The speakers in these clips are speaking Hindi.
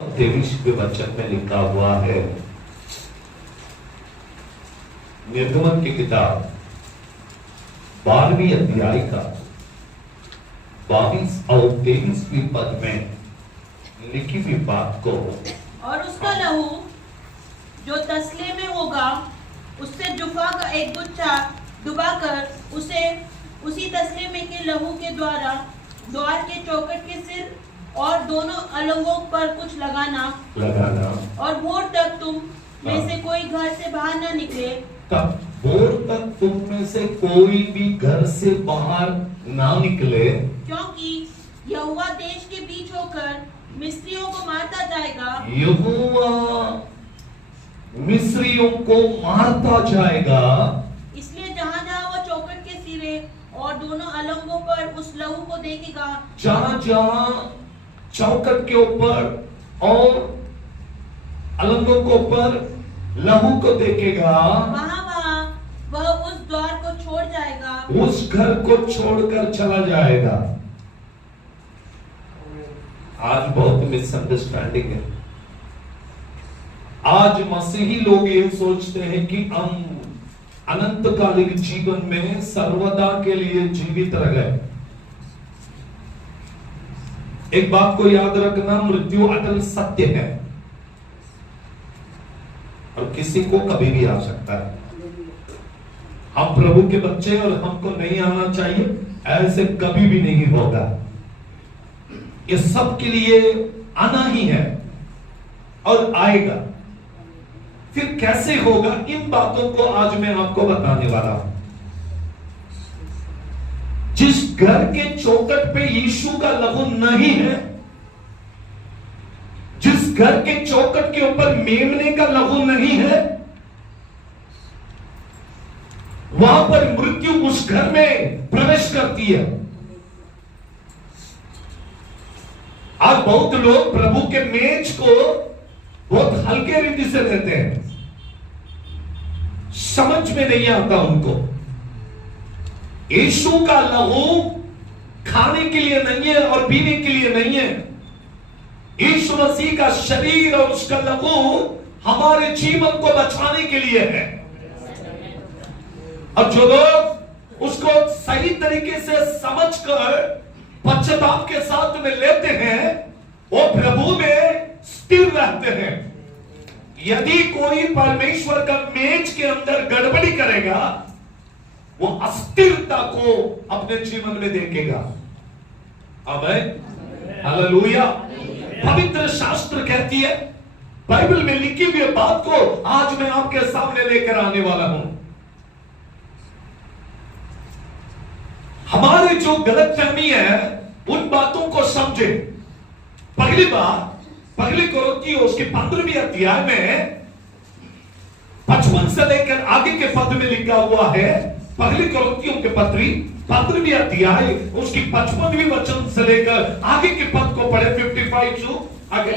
23 के वचन में लिखा हुआ है, निर्गमन की किताब 12वीं अध्याय का 22 और 23वीं पद में लिखी हुई बात को, और उसका लहू जो तसले में होगा उससे जुफा का एक गुच्छा डुबाकर उसे उसी तसले में के लहू के द्वारा द्वार के चौखट के सिर और दोनों अलंगों पर कुछ लगाना और भोर तक तुम में से कोई घर से बाहर न निकले। तब भोर तक तुम में से कोई भी घर से बाहर ना निकले, क्योंकि यहोवा देश के बीच होकर मिस्रियों को मारता जाएगा। यहोवा मिस्रियों को मारता जाएगा। इसलिए जहाँ जहाँ वो चौखट के सिरे और दोनों अलंगों पर उस लहू को देखेगा, जहाँ जहाँ चौखट के ऊपर और अलंगों के ऊपर लहू को देखेगा, वहाँ वहाँ वह उस द्वार को छोड़ जाएगा, उस घर को छोड़कर चला जाएगा। आज बहुत मिसअंडरस्टैंडिंग है। आज मसीही लोग ये सोचते हैं कि हम अनंतकालिक जीवन में सर्वदा के लिए जीवित रह गए। एक बात को याद रखना, मृत्यु अटल सत्य है और किसी को कभी भी आ सकता है। हम प्रभु के बच्चे और हमको नहीं आना चाहिए, ऐसे कभी भी नहीं होगा। ये सब के लिए आना ही है और आएगा। फिर कैसे होगा, इन बातों को आज मैं आपको बताने वाला हूं। जिस घर के चौखट पे यीशु का लहू नहीं है, जिस घर के चौखट के ऊपर मेमने का लहू नहीं है, वहां पर मृत्यु उस घर में प्रवेश करती है। आज बहुत लोग प्रभु के मेज को बहुत हल्के रीति से लेते हैं, समझ में नहीं आता उनको। यीशु का लहू खाने के लिए नहीं है और पीने के लिए नहीं है। यीशु मसीह का शरीर और उसका लहू हमारे जीवन को बचाने के लिए है। और जो लोग उसको सही तरीके से समझकर पश्चाताप के साथ में लेते हैं, वो प्रभु में स्थिर रहते हैं। यदि कोई परमेश्वर का मेज के अंदर गड़बड़ी करेगा, वो अस्थिरता को अपने जीवन में देखेगा। आमीन, हालेलुया। पवित्र शास्त्र कहती है, बाइबल में लिखी हुई बात को आज मैं आपके सामने लेकर आने वाला हूं। हमारे जो गलतफहमी है, उन बातों को समझे। पहली बात, पहली कोरिन्थियों उसके 15वीं अध्याय में 55 से लेकर आगे के पद में लिखा हुआ है। पहली कोरिन्थियों के पत्री 15वीं अध्याय उसकी 55वीं वचन से लेकर आगे के पद को पढ़े। 55 से आगे,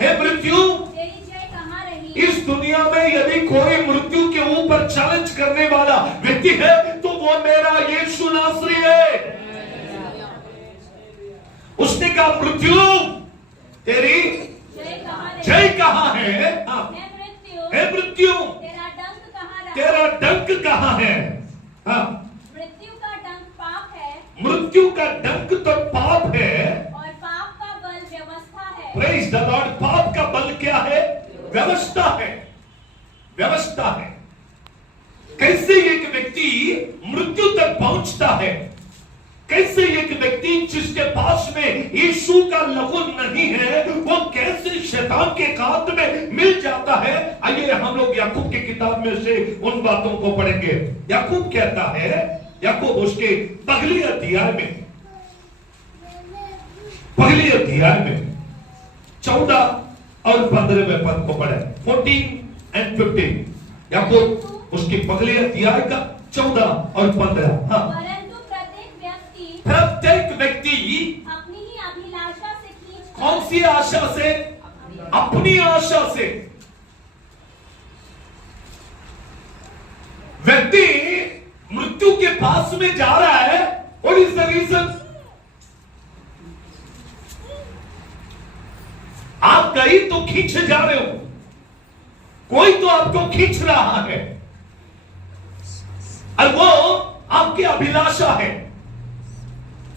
हे मृत्यु तेरी जय कहाँ रही? इस दुनिया में यदि कोई मृत्यु के ऊपर चैलेंज करने वाला व्यक्ति है तो वो मेरा यीशु नासरी है। उसने कहा, मृत्यु तेरी जय कहाँ है? हे मृत्यु तेरा डंक कहाँ है? मृत्यु का डंक पाप है, मृत्यु का डंक तो पाप है और पाप का बल व्यवस्था है। Praise the Lord. पाप का बल क्या है? व्यवस्था है, व्यवस्था है। कैसे एक व्यक्ति मृत्यु तक पहुंचता है? कैसे एक व्यक्ति जिसके पास में यीशु का लहू नहीं है, वो कैसे शैतान के हाथ में मिल जाता है? आइए हम लोग याकूब की किताब में से उन बातों को पढ़ेंगे। याकूब कहता है, याकूब उसके पहले अध्याय में 14 और 15वें पद को पढ़े। 14 and 15। याकूब उसके पहले अध्याय का 14 और 15। हाँ, प्रत्येक व्यक्ति अपनी ही अभिलाषा से खींच, कौन सी आशा से? अपनी आशा से। व्यक्ति मृत्यु के पास में जा रहा है। What is the reason? आप कहीं तो खींच जा रहे हो, कोई तो आपको खींच रहा है, और वो आपकी अभिलाषा है।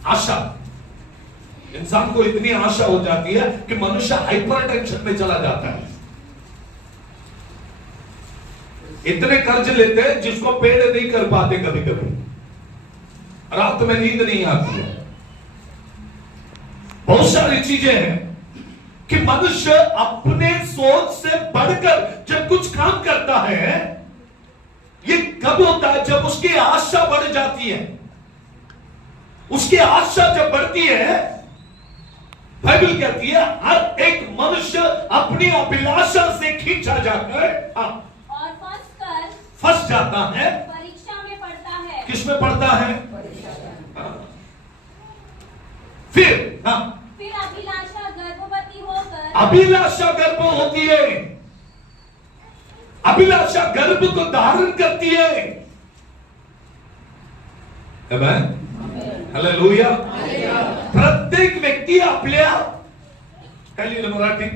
आशा, इंसान को इतनी आशा हो जाती है कि मनुष्य हाइपर टेंशन में चला जाता है। इतने कर्ज लेते हैं जिसको पेड़ नहीं कर पाते, कभी कभी रात में नींद नहीं आती है। बहुत सारी चीजें हैं कि मनुष्य अपने सोच से बढ़कर जब कुछ काम करता है, ये कब होता है? जब उसकी आशा बढ़ जाती है। उसकी आशा जब बढ़ती है, बाइबल कहती है हर एक मनुष्य अपनी अभिलाषा से खींचा जाकर और फंस जाता है। परीक्षा में पड़ता है। किसमें पड़ता है? फिर फिर अभिलाषा गर्भवती होकर, अभिलाषा गर्भ होती है, अभिलाषा गर्भ को धारण करती है। हालेलुया। प्रत्येक व्यक्ती आपल्या, काय लिहिलं मराठी?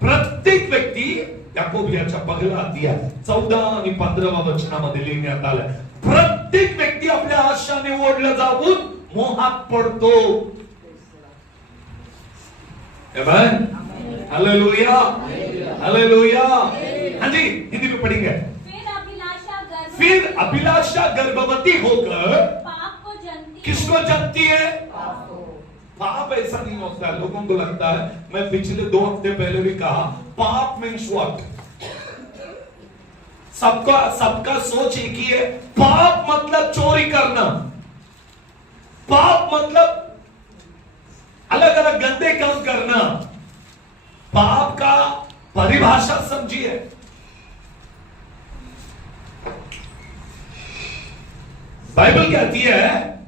प्रत्येक व्यक्ती, याकोबियाच्या पहिला अध्याय 14 आणि 15 वचनामध्ये लिहिण्यात आलं, प्रत्येक व्यक्ती आपल्या आशाने ओढला जाऊन मोहात पडतो। आमेन, हालेलुया, हालेलुया। हाँ जी, हिंदी में पढ़ेंगे। फिर अभिलाषा गर्भवती होकर पाप को जनती। किसको जनती है? पाप ऐसा नहीं होता है, लोगों को लगता है, मैं पिछले 2 हफ्ते पहले भी कहा, पाप मीन्स व्हाट? सबका सोच एक ही है। पाप मतलब चोरी करना, पाप मतलब अलग अलग गंदे काम करना। पाप का परिभाषा समझिए। बाइबल कहती है,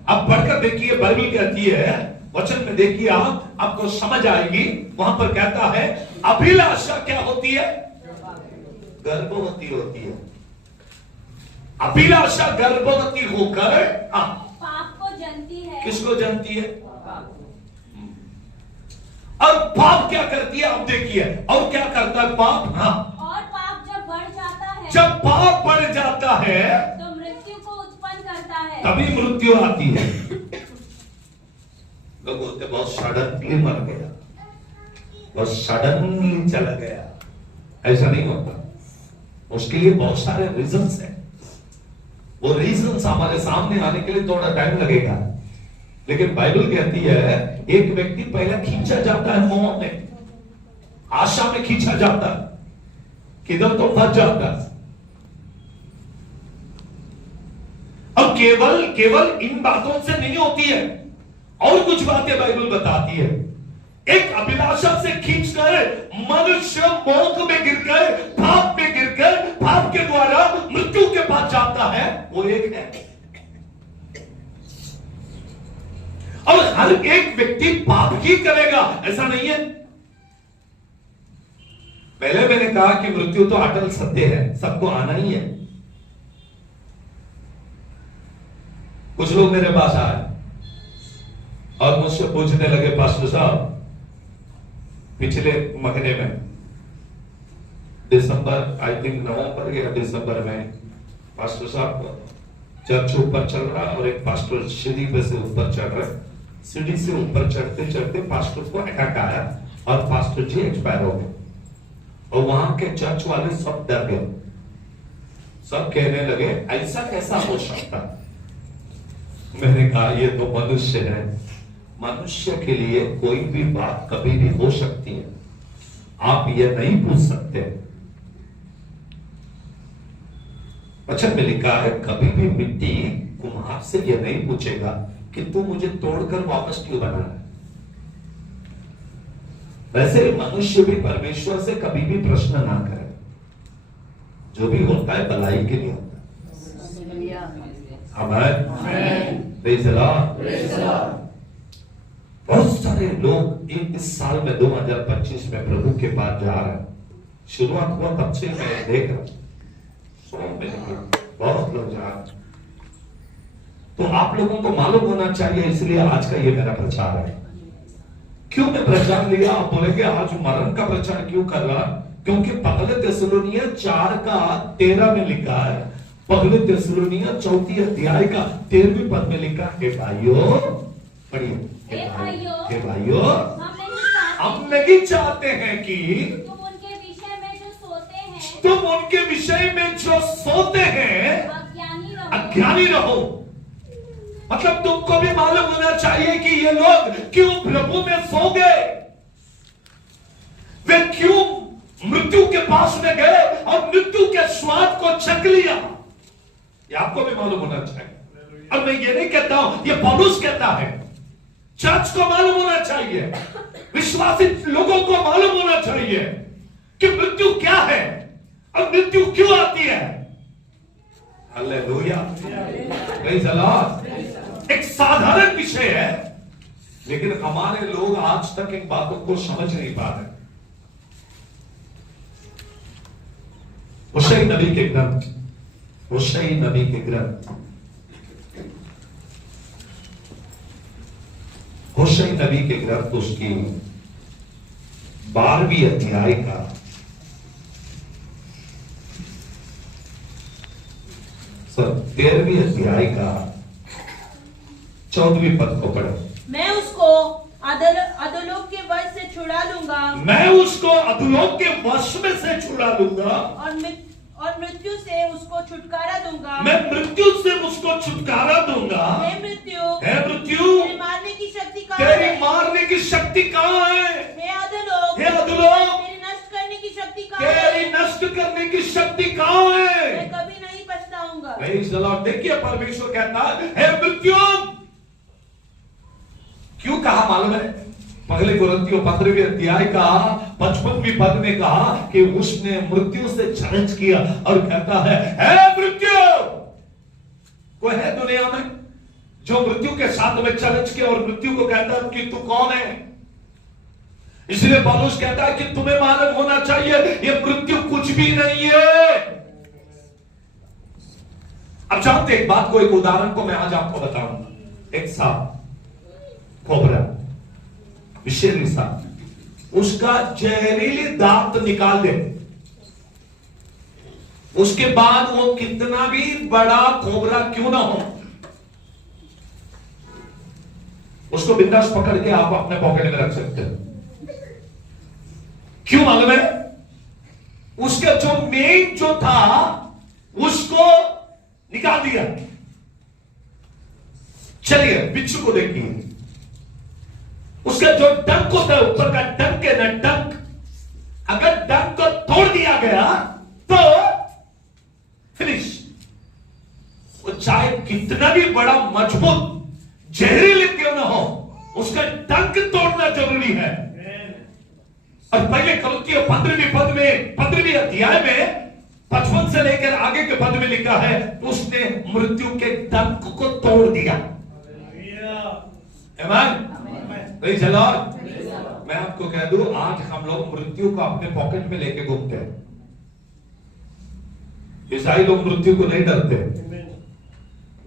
आप पढ़कर देखिए, बाइबल कहती है, वचन में देखिए, आपको समझ आएगी। वहां पर कहता है अभिलाषा क्या होती है? गर्भवती होती है। अभिलाषा गर्भवती होकर पाप को जनती है। किसको जनती है? और पाप क्या करती है? आप देखिए, और क्या करता है पाप? और पाप जब बढ़ जाता है, जब पाप बढ़ जाता है तो मृत्यु को उत्पन्न करता है। तभी मृत्यु आती है। लोग बोलते बहुत सडनली मर गया, बहुत सडनली चला गया। ऐसा नहीं होता, उसके लिए बहुत सारे रीजंस हैं। वो रीजंस हमारे सामने आने के लिए थोड़ा टाइम लगेगा, लेकिन बाइबल कहती है एक व्यक्ति पहले खींचा जाता है मोह में, आशा में खींचा जाता है, किधर तो फंस जाता है। अब केवल इन बातों से नहीं होती है, और कुछ बातें बाइबल बताती है। एक अभिलाषा से खींचकर मनुष्य मोह में गिरकर, पाप में गिरकर, पाप के द्वारा मृत्यु के पास जाता है, वो एक है। और हर एक व्यक्ति पाप ही करेगा ऐसा नहीं है। पहले मैंने कहा कि मृत्यु तो अटल सत्य है, सबको आना ही है। कुछ लोग मेरे पास आए और मुझसे पूछने लगे, पास्टर साहब, पिछले महीने में दिसंबर, आई थिंक नवंबर या दिसंबर में, पास्टर साहब चर्च ऊपर चल रहा और एक पास्टर सीढ़ी पे से ऊपर चढ़ रहे, सीढ़ी से ऊपर चढ़ते चढ़ते पास्टर को अटैक आया और पास्टर जी एक्सपायर हो गए। और वहां के चर्च वाले सब डर गए, सब कहने लगे ऐसा कैसा हो सकता। मैंने कहा ये तो मनुष्य है, मनुष्य के लिए कोई भी बात कभी भी हो सकती है, आप ये नहीं पूछ सकते। वचन में लिखा है कभी भी मिट्टी कुम्हार से ये नहीं पूछेगा कि तू मुझे तोड़कर वापस क्यों बना है। वैसे मनुष्य भी परमेश्वर से कभी भी प्रश्न ना करे, जो भी होता है भलाई के लिए होता है। आमीन, प्रेज़ द लॉर्ड। बहुत सारे लोग इस साल में 2025 में प्रभु के पास जा रहे हैं। शुरुआत हुआ तब से मैं देख रहा हूं, बहुत लोग जा रहे हैं। तो आप लोगों को मालूम होना चाहिए, इसलिए आज का ये मेरा प्रचार है क्यों मैं प्रचार लिया? आप बोलेंगे आज मरण का प्रचार क्यों कर रहा? क्योंकि पहले थिस्सलुनीय 4:13 में लिखा है, पहले थिस्सलुनीय 4 अध्याय का 13वें पद में लिखा है, भाइयों पढ़िए, हे भाइयों हम नहीं चाहते हैं कि तुम उनके विषय में जो सोते हैं अज्ञानी रहो। मतलब तुमको भी मालूम होना चाहिए कि ये लोग क्यों प्रभु में सो गए, वे क्यों मृत्यु के पास में गए और मृत्यु के स्वाद को चख लिया, ये आपको भी मालूम होना चाहिए। और मैं ये नहीं कहता हूं, ये पौलुस कहता है, चर्च को मालूम होना चाहिए, विश्वासी लोगों को मालूम होना चाहिए कि मृत्यु क्या है और मृत्यु क्यों आती है। Hallelujah, praise the Lord. एक साधारण विषय है, लेकिन हमारे लोग आज तक इन बातों को समझ नहीं पा रहे। होशे नबी के ग्रंथ, होशे नबी के ग्रंथ, होशे नबी के ग्रंथ उसकी 12वीं अध्याय का 13वीं अध्याय का 14वें पद को पढ़ो। मैं उसको अधोलोक के वश से छुड़ा लूंगा, मैं उसको अधोलोक के वश में से छुड़ा लूंगा और मृत्यु से उसको छुटकारा दूंगा। मैं मृत्यु से उसको छुटकारा दूंगा। हे मृत्यु, तेरी मारने की शक्ति कहाँ है? तेरी मारने की शक्ति कहाँ है? हे अधोलोक, तेरी नष्ट करने की शक्ति कहाँ है? तेरी नष्ट करने की शक्ति कहाँ है? मैं कभी नहीं पछताऊंगा। Praise the Lord. देखिए परमेश्वर कहता है, हे मृत्यु, क्यों कहा मालूम है? पहले कुरिन्थियों 15वें अध्याय का 55वें पद में कहा कि उसने मृत्यु से चैलेंज किया और कहता है, हे मृत्यु, कोई है दुनिया में जो मृत्यु के साथ में चैलेंज किया और मृत्यु को कहता है कि तू कौन है? इसलिए पौलुस कहता है कि तुम्हें मालूम होना चाहिए ये मृत्यु कुछ भी नहीं है। अब जानते एक बात को, एक उदाहरण को मैं आज आपको बताऊंगा। एक सांप, कोबरा, विषैली सांप, उसका जहरीली दांत निकाल दे, उसके बाद वो कितना भी बड़ा कोबरा क्यों ना हो, उसको बिंदास पकड़ के आप अपने पॉकेट में रख सकते हैं। क्यों मालूम है? उसका जो मेन जो था उसको निकाल दिया। चलिए बिच्छू को देखिए, उसका जो डंक होता है, ऊपर का डंक है ना, डंक, अगर डंक को तोड़ दिया गया तो फिनिश। वो चाहे कितना भी बड़ा मजबूत जहरीले क्यों ना हो, उसका डंक तोड़ना जरूरी है। और पहले कुरिन्थियों 15वीं अध्याय में 55 से लेकर आगे के पद में लिखा है, उसने मृत्यु के डंक को तोड़ दिया। Praise the Lord. मैं आपको कह दूं, आज हम लोग मृत्यु को अपने पॉकेट में लेके घूमते हैं। ईसाई लोग मृत्यु को नहीं डरते,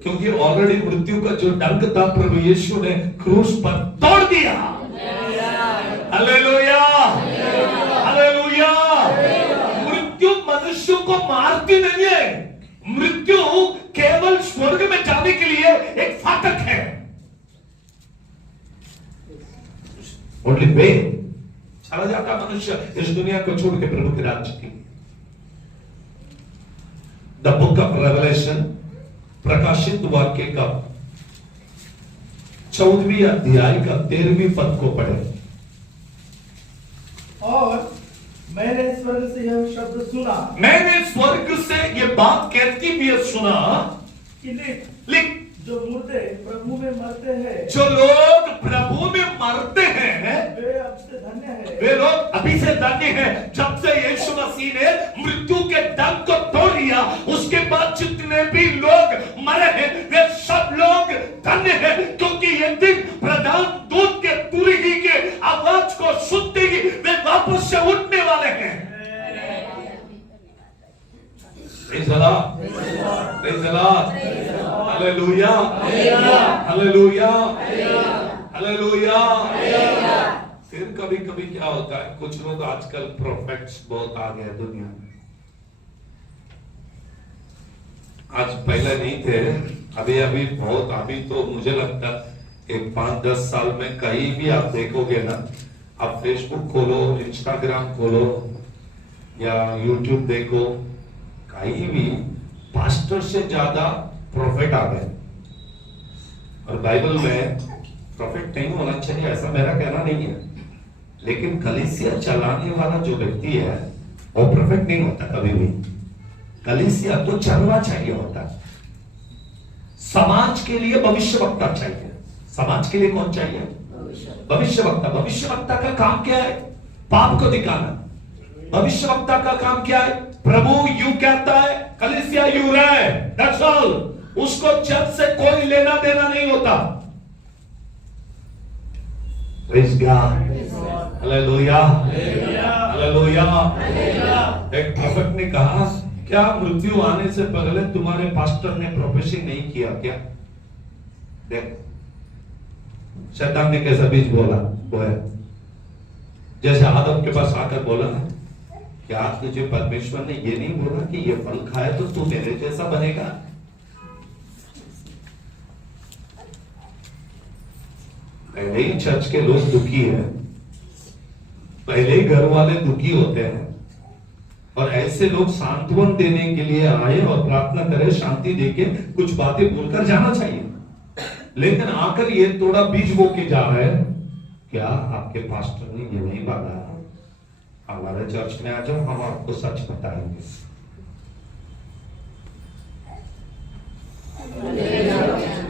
क्योंकि ऑलरेडी मृत्यु का जो डंक था प्रभु यीशु ने क्रूस पर तोड़ दिया। Hallelujah, hallelujah. मृत्यु मनुष्य को मारती नहीं है, मृत्यु केवल स्वर्ग में जाने के लिए एक फाटक है। ओनली वे, चला जाता मनुष्य इस दुनिया को छोड़ के प्रभु के राज्य की। द बुक ऑफ रेवलेशन, प्रकाशित वाक्य का 14वीं अध्याय का 13वीं पद को पढ़े। और मैंने स्वर्ग से यह शब्द सुना, मैंने स्वर्ग से ये बात कहती भी सुना कि लिख, जो मुर्दे प्रभु में मरते हैं, जो लोग प्रभु में मरते हैं, वे अब से धन्य हैं, वे लोग अभी से धन्य हैं। जब से यीशु मसीह ने मृत्यु के डंक को तोड़ दिया, उसके बाद जितने भी लोग मरे हैं वे सब लोग धन्य हैं, क्योंकि ये दिन प्रधान दूत के तुरही के आवाज को सुनते ही वे वापस से उठने वाले हैं। Praise the Lord. Praise the Lord. Hallelujah. Hallelujah. Hallelujah. फिर कभी कभी क्या होता है, कुछ लोग आजकल प्रोफेट्स बहुत आ गए दुनिया में। आज पहले नहीं थे, अभी अभी बहुत, अभी तो मुझे लगता एक 5-10 साल में कहीं भी आप देखोगे ना, आप फेसबुक खोलो, इंस्टाग्राम खोलो या यूट्यूब देखो, कहीं भी पास्टर से ज्यादा प्रोफेट आ गए। और बाइबल में प्रोफेट नहीं होना चाहिए ऐसा मेरा कहना नहीं है, लेकिन कलीसिया चलाने वाला जो व्यक्ति है वो प्रोफेट नहीं होता कभी भी। कलीसिया तो चलना चाहिए होता है। समाज के लिए भविष्यवक्ता चाहिए। समाज के लिए कौन चाहिए? भविष्यवक्ता। भविष्यवक्ता का काम क्या है? पाप को दिखाना। भविष्यवक्ता का काम क्या है? प्रभु यूं कहता है, कलीसिया यूं रहे, दैट्स ऑल। उसको चर्च से कोई लेना देना नहीं होता। Praise God, hallelujah, hallelujah. एक प्रोफेट ने कहा, क्या मृत्यु आने से पहले तुम्हारे पास्टर ने प्रोफेसी नहीं किया क्या? देख, शैतान ने कैसा बीज बोला वो है, जैसे आदम के पास आकर बोला ना, क्या तुझे परमेश्वर ने ये नहीं बोला कि ये फल खाए तो तू मेरे जैसा बनेगा? पहले ही चर्च के लोग दुखी हैं, पहले ही घर वाले दुखी होते हैं, और ऐसे लोग सांत्वन देने के लिए आए और प्रार्थना करें, शांति देके कुछ बातें बोलकर जाना चाहिए। लेकिन आकर ये थोड़ा बीज बो के जा रहे हैं, क्या आपके पास्टर ने ये नहीं बताया? हमारे चर्च में आ जाओ, हम आपको सच बताएंगे।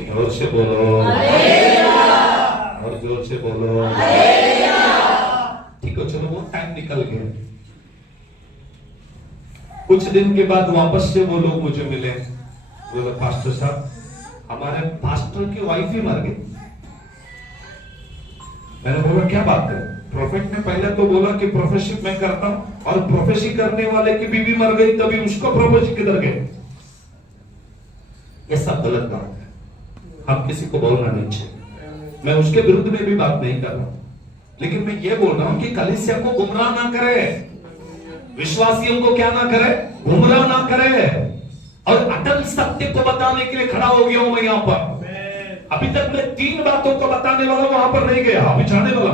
जोर से बोलो, और जोर से बोलो। ठीक है, चलो वो टाइम निकल गया। कुछ दिन के बाद वापस से वो लोग मुझे मिले, बोले पास्टर साहब, हमारे पास्टर की वाइफ ही मर गई। मैंने बोला क्या बात है? प्रोफेट ने पहले तो बोला कि प्रोफेसी मैं करता हूं, और प्रोफेसी करने वाले की बीवी मर गई, तभी उसको प्रोफेसी किधर गए? ये सब गलत बात है, हम किसी को बोलना नहीं चाहिए। मैं उसके विरुद्ध में भी बात नहीं कर रहा, लेकिन मैं ये बोल रहा हूं कि कलीसिया को गुमराह ना करे, विश्वासियों को क्या ना करे? गुमराह ना करे। और अटल सत्य को बताने के लिए खड़ा हो गया हूं मैं यहां पर। अभी तक मैं 3 बातों को बताने वाला, वहां पर नहीं गया, अभी जाने वाला।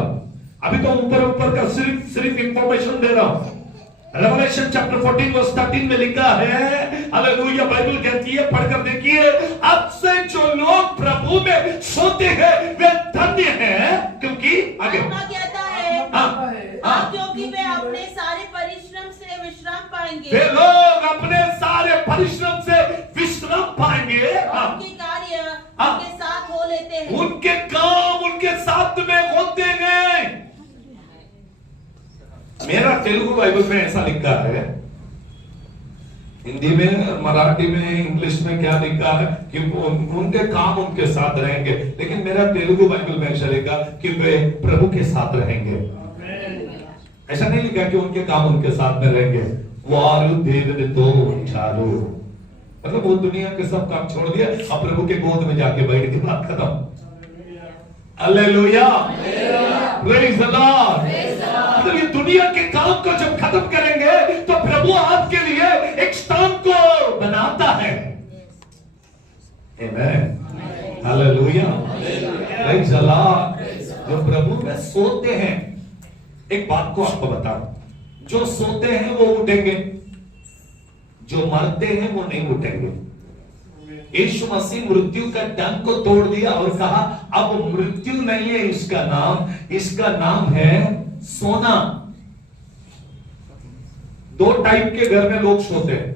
अभी तो ऊपर ऊपर का सिर्फ इंफॉर्मेशन दे रहा हूं। रेवलेशन चैप्टर 14 वर्स 13 में लिखा है, हालेलुया, बाइबल कहती है, पढ़कर देखिए, अब से जो लोग प्रभु में सोते हैं वे धन्य हैं, क्योंकि आगे कहता है, हाँ, क्योंकि वे अपने सारे परिश्रम से विश्राम पाएंगे। वे लोग अपने सारे परिश्रम से विश्राम पाएंगे। उनके कार्य उनके साथ हो लेते हैं, उनके काम उनके साथ में होते हैं। मेरा तेलुगु बाइबल में ऐसा लिखा है, हिंदी में, मराठी में, इंग्लिश में क्या लिखा है कि उनके काम उनके साथ रहेंगे, लेकिन मेरा तेलुगु बाइबल में ऐसा लिखा कि वे प्रभु के साथ रहेंगे। ऐसा नहीं लिखा कि उनके काम उनके साथ में रहेंगे। वारु देवने तो चालू, मतलब वो दुनिया के सब काम छोड़ दिया, अब प्रभु के गोद में जाके बैठ गए, बात खत्म। Hallelujah, praise the Lord. मतलब ये दुनिया के काम को जब खत्म करेंगे तो प्रभु आपके लिए एक स्थान को बनाता है। Amen, hallelujah, praise the Lord. जो प्रभु में सोते हैं, एक बात को आपको बताओ, जो सोते हैं वो उठेंगे, जो मरते हैं वो नहीं उठेंगे। यीशु मसीह मृत्यु का डंक को तोड़ दिया और कहा, अब मृत्यु नहीं है इसका नाम, इसका नाम है सोना। 2 टाइप के घर में लोग सोते हैं,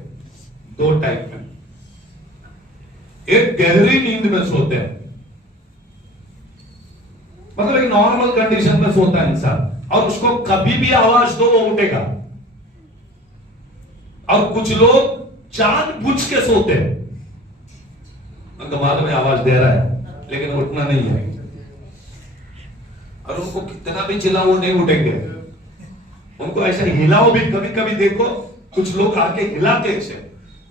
2 टाइप में। एक गहरी नींद में सोते हैं, मतलब एक नॉर्मल कंडीशन में सोता है इंसान, और उसको कभी भी आवाज दो वो उठेगा। और कुछ लोग जानबूझ के सोते हैं, उनको मालूम है आवाज दे रहा है लेकिन उठना नहीं है, और उनको कितना भी चिल्लाओ वो नहीं उठेंगे। उनको ऐसा हिलाओ भी, कभी कभी देखो कुछ लोग आके हिलाते, ऐसे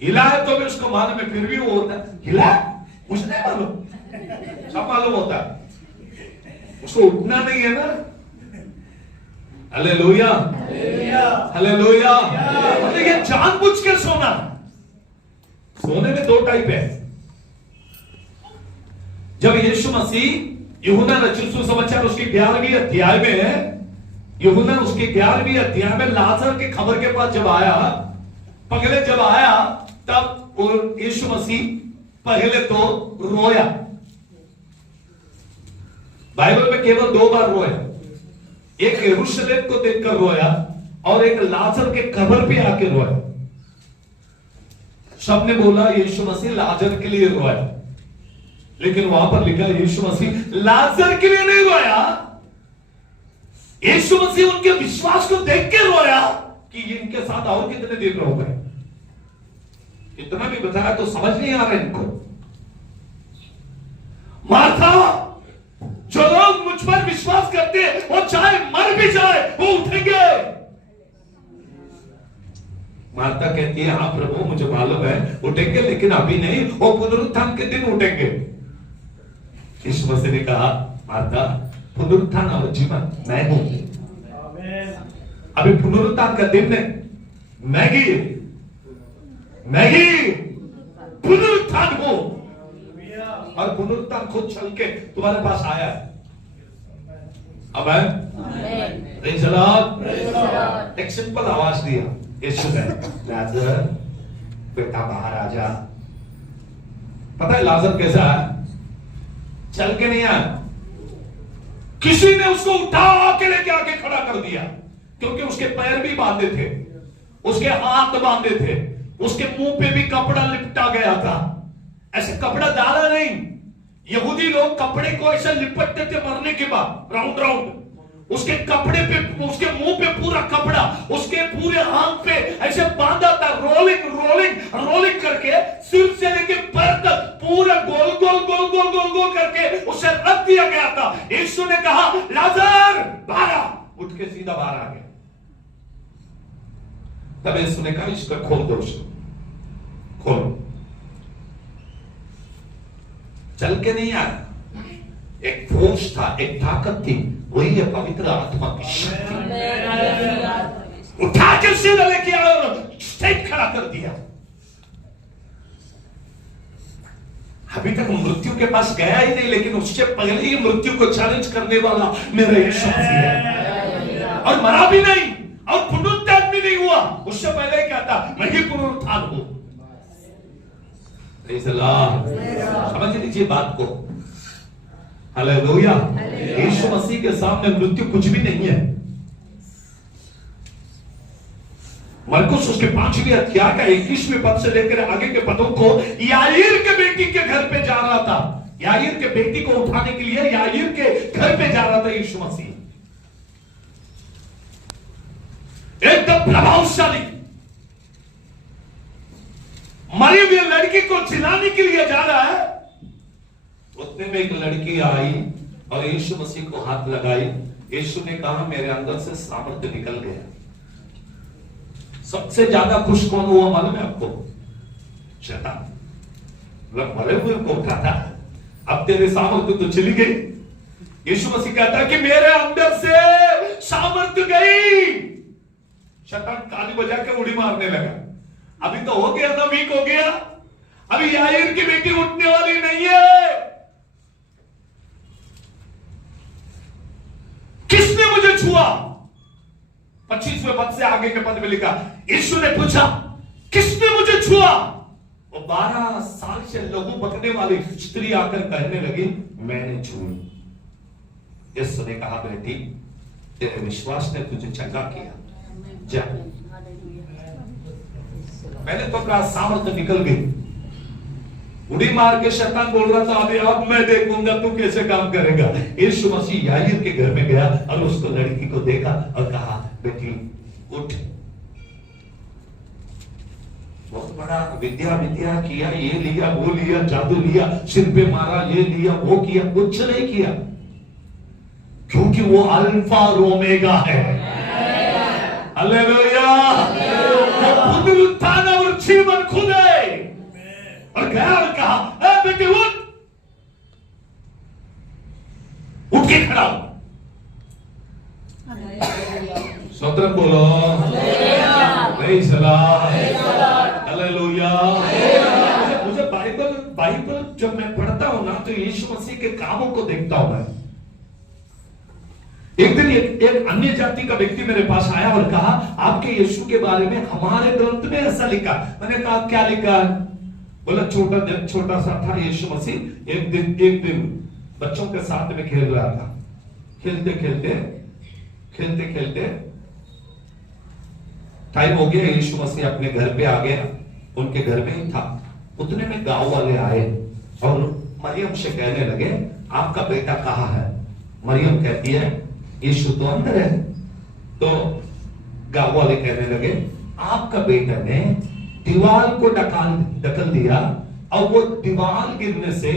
हिलाए तो भी उसको मालूम है, फिर भी वो होता है हिला, मुझे नहीं मालूम, सब मालूम होता है, उसको उठना नहीं है ना। Hallelujah, hallelujah. देखिए जानबूझ के सोना, सोने में दो टाइप है। जब यीशु मसीह यूहन्ना रचित सुसमाचार उसके 11वीं अध्याय में, यूहन्ना उसके 11वीं अध्याय में लाजर के खबर के पास जब आया, पहले जब आया तब यीशु मसीह पहले तो रोया। बाइबल में केवल 2 बार रोया, एक यरूशलेम को देखकर रोया और एक लाजर के कब्र पे आके रोया। सबने बोला यीशु मसीह लाजर के लिए रोया, लेकिन वहां पर लिखा यीशु मसीह लाजर के लिए नहीं रोया। यीशु मसीह उनके विश्वास को देख के रोया कि इनके साथ और कितने दिन रहोगे। इतना भी बताया तो समझ नहीं आ रहा इनको। मार्था, जो लोग मुझ पर विश्वास करते हैं वो चाहे मर भी जाए वो उठेंगे। मार्था कहती है हाँ प्रभु मुझे मालूम है उठेंगे, लेकिन अभी नहीं, वो पुनरुत्थान के दिन उठेंगे। यीशु मसीह ने कहा मार्था, पुनरुत्थान और जीवन मैं हूं। अभी पुनरुत्थान का दिन नहीं, मैं ही पुनरुत्थान हूं। और पुनरुत्थान खुद चल के तुम्हारे पास आया है। अब एक सिंपल आवाज दिया यीशु ने, लाजर बेटा बाहर आ जा। पता है लाजर कैसा है? चल के नहीं आया, किसी ने उसको उठा के लेके आके खड़ा कर दिया, क्योंकि उसके पैर भी बांधे थे, उसके हाथ बांधे थे, उसके मुंह पे भी कपड़ा लिपटा गया था। ऐसे कपड़ा डाला नहीं, यहूदी लोग कपड़े को ऐसे लिपटते थे मरने के बाद, राउंड राउंड। उसके कपड़े पे, उसके मुंह पे पूरा कपड़ा, उसके पूरे हाथ पे ऐसे बांधा था, रोलिंग रोलिंग रोलिंग करके सिर से लेके पैर तक पूरा गोल गोल गोल गोल गोल गोल करके उसे रख दिया गया था। यीशु ने कहा लाजर बाहर आ, उठ के सीधा बाहर आ गया। तब यीशु ने कहा इसको खोल दो, खोल। चल के नहीं आया, एक फोर्स था, एक ताकत थी, वही है पवित्र आत्मा की शक्ति। उठा के सीधा लेके आया और स्ट्रेट खड़ा कर दिया। अभी तक मृत्यु के पास गया ही नहीं, लेकिन उससे पहले ही मृत्यु को चैलेंज करने वाला मेरा यीशु मसीह है। और मरा भी नहीं और पुनरुत्थान भी नहीं हुआ, उससे पहले क्या था? मैं ही पुनरुत्थान हूं। समझ लीजिए बात को। हालेलुया। यीशु मसीह के सामने मृत्यु कुछ भी नहीं है। मरकुस उसके 5वें अध्याय का 21वें पद से लेकर आगे के पदों को याईर के बेटी के घर पे जा रहा था। याईर के बेटी को उठाने के लिए याईर के घर पे जा रहा था यीशु मसीह। एकदम प्रभावशाली, मरी हुई लड़की को जिलाने के लिए जा रहा है। उतने में एक लड़की आई और यीशु मसीह को हाथ लगाई। यीशु ने कहा मेरे अंदर से सामर्थ्य निकल गया। सबसे ज्यादा खुश कौन हुआ मालूम है आपको? शैतान। मरे हुए को उठा था, अब तेरे सामर्थ्य तो चली गई। यीशु मसीह कहता है कि मेरे अंदर से सामर्थ्य गई। शैतान ताली बजा के उड़ी मारने लगा। अभी तो हो गया ना, वीक हो गया। अभी याईर की बेटी उठने वाली नहीं है। किसने मुझे छुआ? 25वें पद से आगे के पद में लिखा, यीशु ने पूछा किसने मुझे छुआ? वो 12 साल से लहू बकने वाली स्त्री आकर कहने लगी मैंने छुई। यीशु ने कहा बेटी तेरे विश्वास ने तुझे चंगा किया, जा। पहले तो अपना सामर्थ्य निकल गई। उड़ी मार के शैतान बोल रहा था अभी अब मैं देखूंगा तू कैसे काम करेगा। यीशु मसीह याईर के घर में गया और उसको लड़की को देखा और कहा बेटी उठ। बहुत बड़ा विद्या किया, ये लिया वो लिया, जादू लिया, सिर पे मारा, ये लिया वो किया, कुछ नहीं किया, क्योंकि वो अल्फा और ओमेगा है। हालेलुया। वो पुनरुत्थान और जीवन खुद है। और गया और कहा ए बेटे उठ के खड़ा हो। हालेलुया। मुझे बाइबल जब मैं पढ़ता हूं ना तो यीशु मसीह के कामों को देखता हूं मैं। एक दिन एक अन्य जाति का व्यक्ति मेरे पास आया और कहा आपके यीशु के बारे में हमारे ग्रंथ में ऐसा लिखा। मैंने कहा क्या लिखा? बोला छोटा सा था यीशु मसीह। एक दिन बच्चों के साथ में खेल रहा था। खेलते खेलते टाइम हो गया, यीशु मसीह अपने घर पे आ गया। उनके घर में ही था। उतने में गांव वाले आए और मरियम से कहने लगे आपका बेटा कहाँ है? मरियम कहती है यीशु तो अंदर है। तो गांव वाले कहने लगे आपका बेटा ने दीवार को ढकल दिया और वो दीवार गिरने से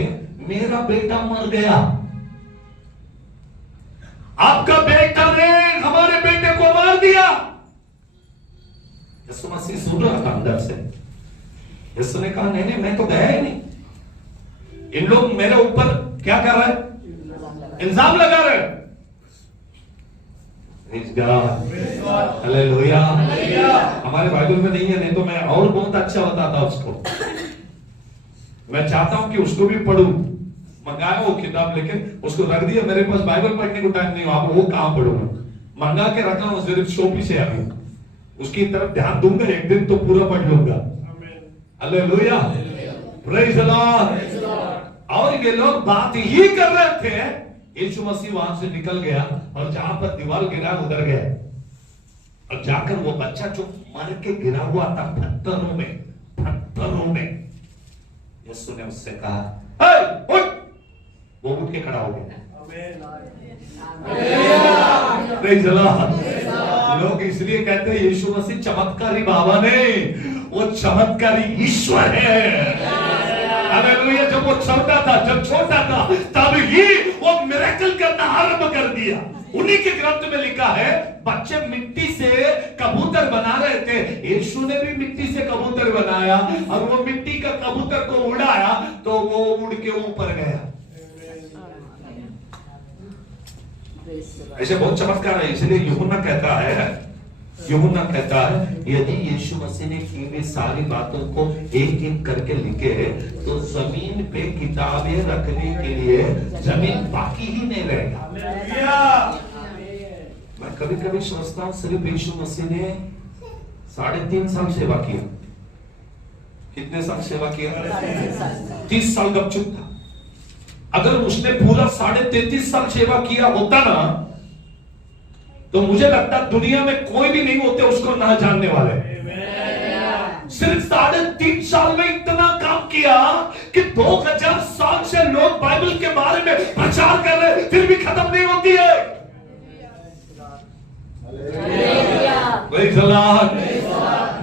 मेरा बेटा मर गया। आपका बेटा ने हमारे बेटे को मार दिया। यीशु मसीह सुन रहा था अंदर से। यीशु ने कहा नहीं मैं तो गया ही नहीं। इन लोग मेरे ऊपर क्या कर रहे हैं? इल्जाम लगा रहे हैं। हालेलुया। हमारे बाइबल में नहीं है, नहीं तो मैं और बहुत अच्छा बताता उसको। मैं चाहता हूं कि उसको भी पढ़ूं। मंगाया वो किताब लेकिन उसको रख दिया मेरे पास। बाइबल पढ़ने को टाइम नहीं हो, आप वो कहां पढ़ूंगा? मंगा के रखा हूं सिर्फ शोपी से। अभी उसकी तरफ ध्यान दूंगा, एक दिन तो पूरा पढ़ लूंगा। Hallelujah, praise the Lord. और ये लोग बात ही कर रहे थे। यीशु मसीह वहां से निकल गया और जहां पर दीवार गिरा उधर गया और जाकर वो बच्चा जो मर के गिरा हुआ था पत्थरों में, यीशु ने उससे कहा उठ। वो उठ के खड़ा हो गया। Praise the Lord. लोग इसलिए कहते हैं यीशु मसीह चमत्कारी बाबा नहीं, वो चमत्कारी ईश्वर है। हालेलुया। जब वो छोटा था तब ही वो मिरेकल करना आरंभ कर दिया। उन्हीं के ग्रंथ में लिखा है बच्चे मिट्टी से कबूतर बना रहे थे, यीशु ने भी मिट्टी से कबूतर बनाया और वो मिट्टी का कबूतर को उड़ाया तो वो उड़ के ऊपर गया। ऐसे बहुत चमत्कार है। इसलिए यूहन्ना कहता है यदि यीशु मसीह ने की हुई सारी बातों को एक एक करके लिखे तो जमीन पे किताबें रखने के लिए जमीन बाकी ही नहीं रहेगा। मैं कभी कभी सोचता हूं सिर्फ यीशु मसीह ने 3.5 साल सेवा किया। कितने साल सेवा किया? 30 साल गपचुप था। अगर उसने पूरा 33.5 साल सेवा किया होता ना तो मुझे लगता दुनिया में कोई भी नहीं होते उसको ना जानने वाले। सिर्फ 3.5 साल में इतना काम किया कि 2000 साल से लोग बाइबल के बारे में प्रचार कर रहे, फिर भी खत्म नहीं होती है।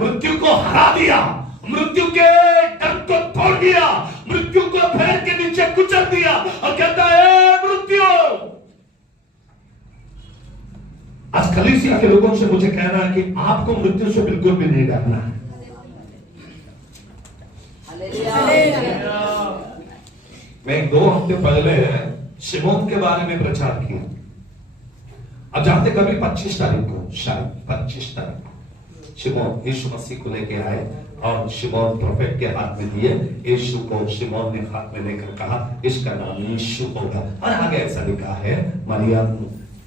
मृत्यु को हरा दिया, मृत्यु के डंक को तोड़ दिया, मृत्यु को पैर के नीचे कुचल दिया और कहता है मृत्यु। आज कलीसिया के लोगों से मुझे कहना है कि आपको मृत्यु से बिल्कुल भी नहीं डरना है। मैं 2 हफ्ते पहले शिमोन के बारे में प्रचार किया। अब जानते कभी 25 तारीख को, शायद 25 तारीख को शिमोन यीशु मसीह को लेके आए और शिमोन प्रोफेट के हाथ में दिए। यीशु को शिमोन ने हाथ में लेकर कहा इसका नाम यीशु होगा। और आगे ऐसा लिखा है मरियम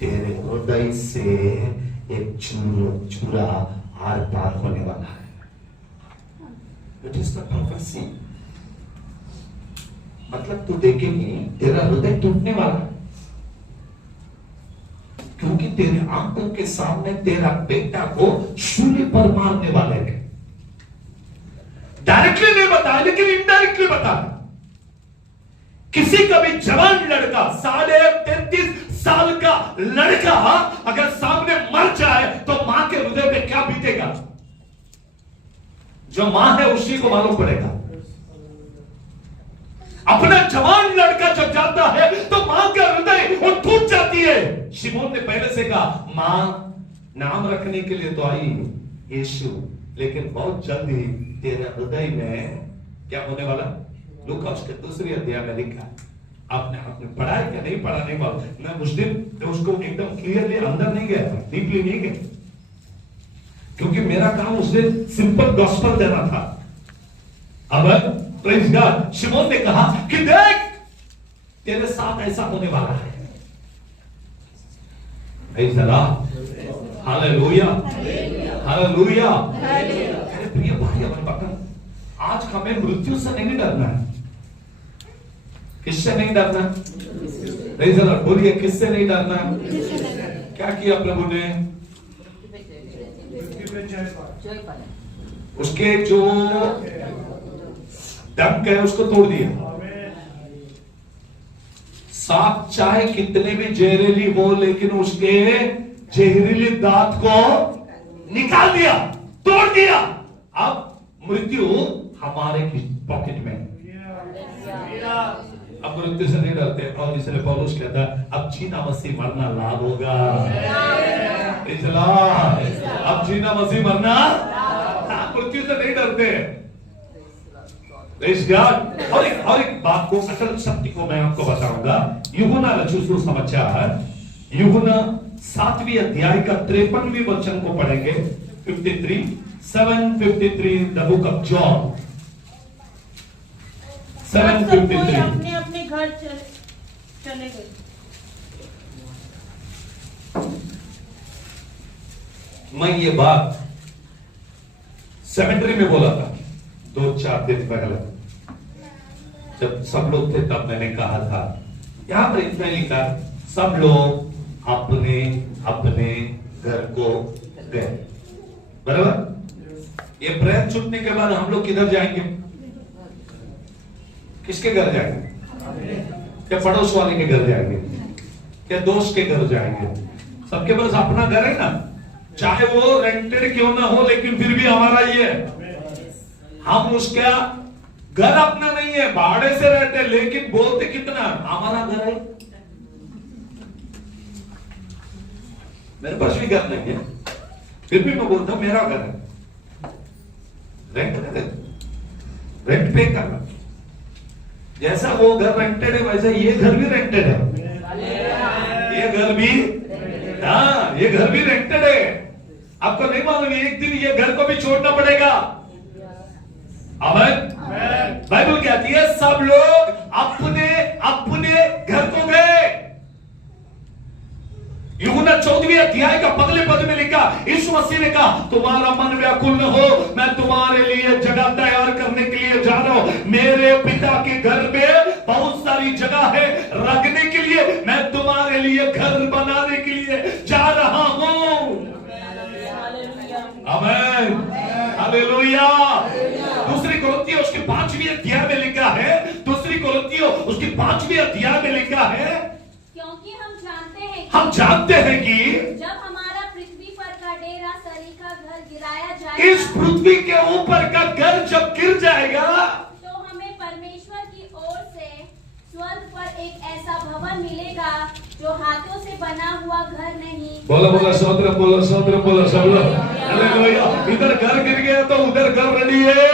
तेरे हृदय से एक छुरा आर पार होने वाला है। It is the prophecy। मतलब तू देखेगी तेरा हृदय टूटने वाला है क्योंकि तेरे आंखों के सामने तेरा बेटा को शूली पर मारने वाले हैं। डायरेक्टली नहीं बताया लेकिन इनडायरेक्टली बताया। किसी का भी जवान लड़का 33.5 साल का लड़का अगर सामने मर जाए तो मां के हृदय में क्या बीतेगा? जो मां है उसी को मालूम पड़ेगा। अपना जवान लड़का जब जाता है तो मां का हृदय वो टूट जाती है। शिमोन ने पहले से कहा मां नाम रखने के लिए तो आई यीशु, लेकिन बहुत जल्दी तेरे हृदय में क्या होने वाला? लूका उसके 2 अध्याय में लिखा। आपने पढ़ा है क्या? नहीं पढ़ा, नहीं मालूम। मैं उस दिन उसको एकदम क्लियरली अंदर नहीं गया, डीपली नहीं गया। क्योंकि मेरा काम उसे सिंपल गॉस्पेल देना था। अब प्रेज़ गॉड, शिमोन ने कहा कि देख तेरे साथ ऐसा होने वाला है। Praise the lord, hallelujah, hallelujah. मेरे प्रिय भाई और बहन, आज हमें मृत्यु से नहीं डरना है। किससे नहीं डरना? प्रेज़ द लॉर्ड, बोलिए किससे नहीं डरना? क्या किया प्रभु ने? उसके जो डंक है उसको तोड़ दिया। सांप चाहे कितने भी जहरीली हो, लेकिन उसके जहरीले दांत को निकाल दिया, तोड़ दिया। अब मृत्यु हमारे पॉकेट में। अब मृत्यु से नहीं डरते, और इसलिए पौलुस कहता है अब जीना मसीह मरना लाभ होगा। अब जीना मसीह मरना, मृत्यु से नहीं डरते। और एक बात को, अटल सत्य को मैं आपको बताऊंगा। यूहन्ना रचित सुसमाचार, यूहन्ना 7वीं अध्याय का 53वें वचन को पढ़ेंगे। 7:53 द बुक ऑफ जॉन 7:53। अपने अपने घर चले गए। मैं ये बात सेमेंट्री में बोला था 2-4 दिन पहले, जब सब लोग थे तब मैंने कहा था, यहां पर इतना लिखा, सब लोग अपने अपने घर को गए। बराबर? ये प्रेत छूटने के बाद हम लोग किधर जाएंगे? किसके घर जाएंगे? क्या पड़ोस वाले के घर जाएंगे? क्या दोस्त के घर जाएंगे? सबके पास अपना घर है ना, चाहे वो रेंटेड क्यों ना हो, लेकिन फिर भी हमारा ही है। हम उसका घर अपना नहीं है, भाड़े से रहते, लेकिन बोलते कितना हमारा घर है। मेरे पास भी घर नहीं है, फिर भी मैं बोलता हूं मेरा घर है। रेंट में रहते, रेंट पे करना। जैसा वो घर रेंटेड है, वैसे ये घर भी रेंटेड है। ये घर भी, हाँ, ये घर भी रेंटेड है। आपको नहीं मालूम, एक दिन ये घर को भी छोड़ना पड़ेगा। आमीन। बाइबल कहती है सब लोग अपने अपने घर को गए। यूहन्ना 14वीं अध्याय का पहले पद में लिखा, यीशु मसीह ने कहा तुम्हारा मन व्याकुल न हो, मैं तुम्हारे लिए जगह तैयार करने के लिए जा रहा हूं। मेरे पिता के घर में बहुत सारी जगह है रखने के लिए, मैं तुम्हारे लिए घर बनाने के लिए जा रहा हूं। आमीन, हालेलुया। दूसरी कोरिन्थियों उसके 5वीं अध्याय में लिखा है, दूसरी कोरिन्थियों उसके 5वीं अध्याय में लिखा है, क्योंकि हम जानते हैं कि जब हमारा पृथ्वी पर का डेरा सरीखा घर गिराया जाएगा, इस पृथ्वी के ऊपर का घर जब गिर जाएगा, तो हमें परमेश्वर की ओर से स्वर्ग पर एक ऐसा भवन मिलेगा जो हाथों से बना हुआ घर नहीं। बोलो बोलो सौद्र, बोलो सौद्र, बोलो सौद्र। हालेलुया। इधर घर गिर गया तो उधर घर रेडी है,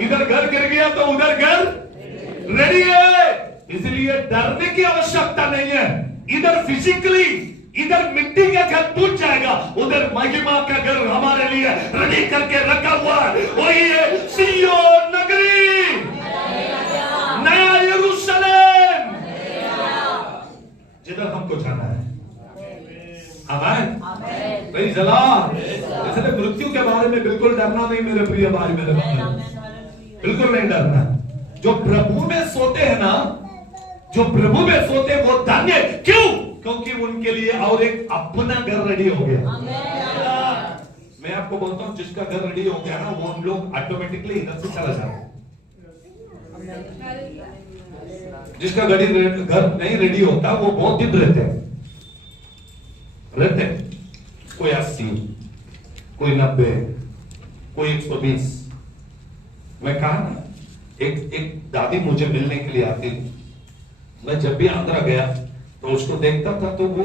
इधर घर गिर गया तो उधर घर रेडी है। इसलिए डरने की आवश्यकता नहीं है। इधर फिजिकली, इधर मिट्टी का घर टूट जाएगा, उधर महिमा का घर हमारे लिए रेडी करके रखा हुआ है। वही है सिय्योन नगरी, नया यरूशलेम, जिधर हमको जाना है। आमीन, प्रेज़ द लॉर्ड। इसलिए मृत्यु के बारे में बिल्कुल डरना नहीं मेरे प्रिय भाई, मेरे बहन, बिल्कुल नहीं डरना। जो प्रभु में सोते हैं ना, जो प्रभु में सोते हैं वो धन्य। क्यों? क्योंकि उनके लिए और एक अपना घर रेडी हो गया। मैं आपको बोलता हूं, जिसका घर रेडी हो गया ना, वो हम लोग ऑटोमेटिकली इधर से चला जाता है। जिसका घर नहीं रेडी होता वो बहुत दिन रहते कोई 80, कोई 90, कोई 120। मैं कहा ना, एक दादी मुझे मिलने के लिए आती थी। मैं जब भी आंध्रा गया तो उसको देखता था तो वो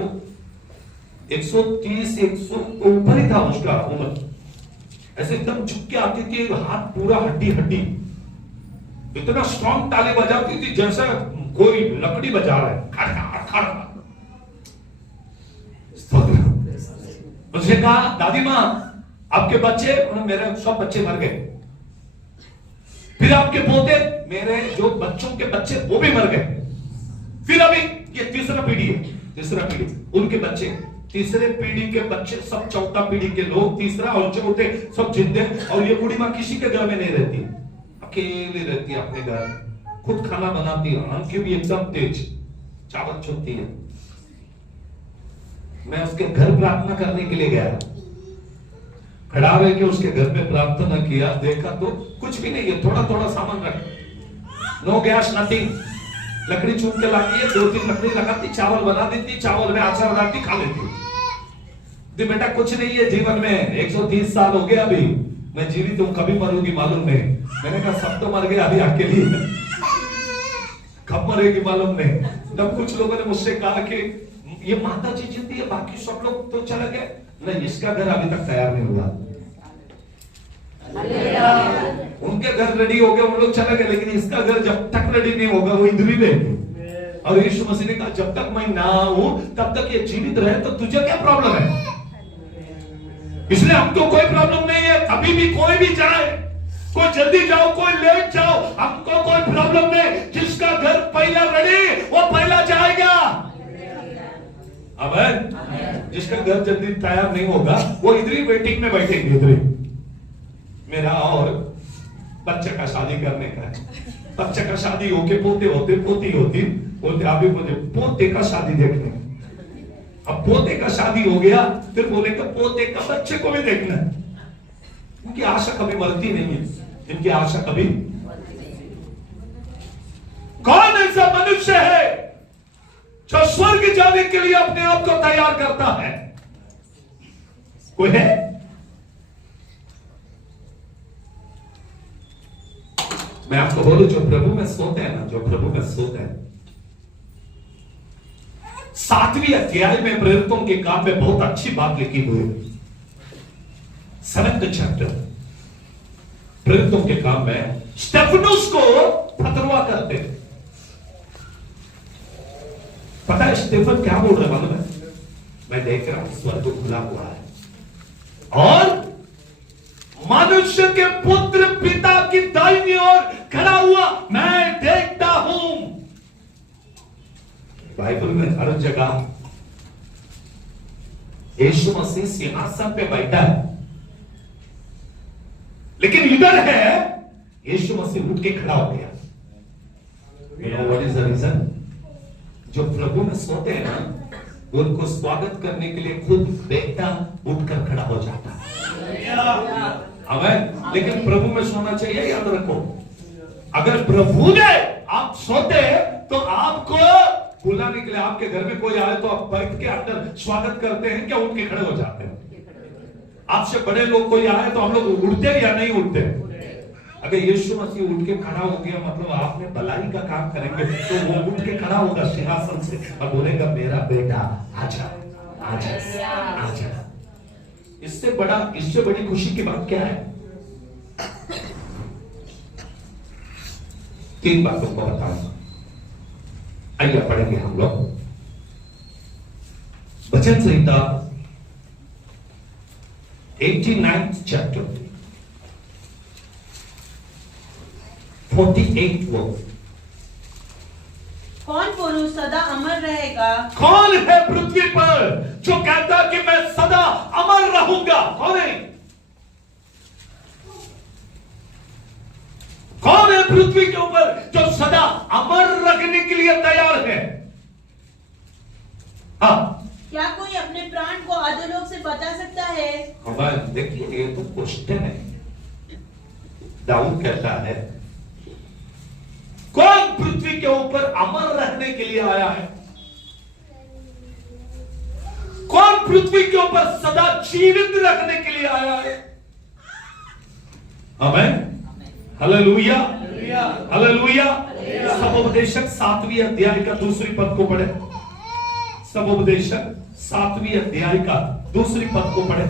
130, 100 ऊपर ही था उसका उम्र। ऐसे एकदम झुक के आती थी, हाथ पूरा हड्डी हड्डी, इतना स्ट्रॉन्ग ताली बजाती थी जैसा कोई लकड़ी बजा रहा है, खड़खड़ खड़खड़। उसने कहा दादी माँ आपके बच्चे, मेरे सब बच्चे मर गए। फिर आपके पोते, मेरे जो बच्चों के बच्चे वो भी मर गए। फिर अभी ये तीसरा पीढ़ी है, तीसरा पीढ़ी, उनके बच्चे, तीसरे पीढ़ी के बच्चे सब, चौथा पीढ़ी के लोग, तीसरा और चौथे सब जिंदे। और ये बूढ़ी माँ किसी के घर में नहीं रहती, अकेली रहती है अपने घर, खुद खाना बनाती है, आंखें भी एकदम तेज, चावल चुनती है। मैं उसके घर प्रार्थना करने के लिए गया, खड़ा रह के उसके घर में प्रार्थना किया, देखा तो कुछ भी नहीं है, थोड़ा थोड़ा सामान रख, नो गैस नथिंग, लकड़ी चुन के लाती है, 2-3 लकड़ी लगाती, चावल बना देती, चावल में आचार डालती, खा लेती। तो बेटा कुछ नहीं है जीवन में, 130 साल हो गए अभी, मैं जीवित हूं, कभी मरूंगी मालूम नहीं। मैंने कहा सब तो मर गए, अभी अकेली कब मरेगी मालूम नहीं। तब कुछ लोगों ने मुझसे कहा कि ये माता जी जिंदी है, बाकी सब लोग तो चले गए। नहीं, इसका घर अभी तक तैयार नहीं हुआ। उनके घर रेडी हो गए, उन लोग चले गए, लेकिन इसका घर जब तक रेडी नहीं होगा वो इधर ही रहेगी। और यीशु मसीह ने कहा जब तक मैं ना हूं तब तक ये जीवित रहे, तो तुझे क्या प्रॉब्लम है? इसलिए हमको कोई प्रॉब्लम नहीं है, कभी भी कोई भी जाए, कोई जल्दी जाओ, कोई लेट जाओ, हमको कोई प्रॉब्लम नहीं। जिसका घर पहला रेडी वो पहला जाएगा। अब जिसका घर जल्दी तैयार नहीं होगा वो इधर ही वेटिंग में बैठेंगे। इधर ही मेरा और बच्चे का शादी करने का है, बच्चे का शादी होके पोते होते, पोती होती, बोलते अभी मुझे पोते का शादी देखने। अब पोते का शादी हो गया, फिर बोले तो पोते का बच्चे को भी देखना। उनकी आशा कभी मरती नहीं है, जिनकी आशा कभी। कौन ऐसा मनुष्य है जो स्वर्ग जाने के लिए अपने आप को तैयार करता है? कोई है? मैं आपको बोलूं, जो प्रभु में सोते हैं ना, जो प्रभु में सोते हैं, 7वीं अध्याय में प्रेरितों के काम में बहुत अच्छी बात लिखी हुई है। 7th चैप्टर प्रेरितों के काम में स्टेफनुस को फतरवा करते। पता है स्टेफन क्या बोल रहे मालूम है? मैं देख रहा हूं स्वर्ग खुला हुआ है और मनुष्य के पुत्र पिता की दाहिनी ओर खड़ा हुआ मैं देखता हूं। बाइबल में हर जगह यीशु मसीह सिंहासन पे बैठा है, लेकिन इधर है यीशु मसीह उठ के खड़ा हो गया। You know what is the reason? जो प्रभु में सोते हैं ना, उनको स्वागत करने के लिए खुद बेटा उठकर खड़ा हो जाता है। आमीन। लेकिन प्रभु में सोना चाहिए, याद रखो। अगर प्रभु ने आप सोते तो आपको बुलाने के लिए, आपके घर में कोई आए तो आप बैठ के अंदर स्वागत करते हैं क्या? उठ के खड़े हो जाते हैं। आपसे बड़े लोग कोई आए तो हम लोग उठते या नहीं उठते? अगर यीशु मसीह उठ के खड़ा हो गया मतलब आपने भलाई का काम करेंगे, तो वो उठ के खड़ा होगा सिंहासन से और बोलेगा मेरा बेटा आजा आजा आजा। इससे बड़ी खुशी की बात क्या है? 3 बातों को बताऊंगा। आइए पढ़ेंगे हम लोग वचन संहिता 89th चैप्टर 48th वर्स। कौन पुरुष सदा अमर रहेगा? कौन है पृथ्वी पर जो कहता कि मैं सदा अमर रहूंगा? कौन है? कौन है पृथ्वी के ऊपर जो सदा अमर रखने के लिए तैयार है? हाँ, क्या कोई अपने प्राण को अधोलोक से बचा सकता है? हमारे देखिए ये तो क्वेश्चन है। दाऊद कहता है कौन पृथ्वी के ऊपर अमर रहने के लिए आया है? कौन पृथ्वी के ऊपर सदा जीवित रखने के लिए आया है? आमीन, हालेलुया, हालेलुया। सबोपदेशक 7वीं अध्याय का 2री पद को पढ़े। सबोपदेशक 7वीं अध्याय का 2री पद को पढ़े।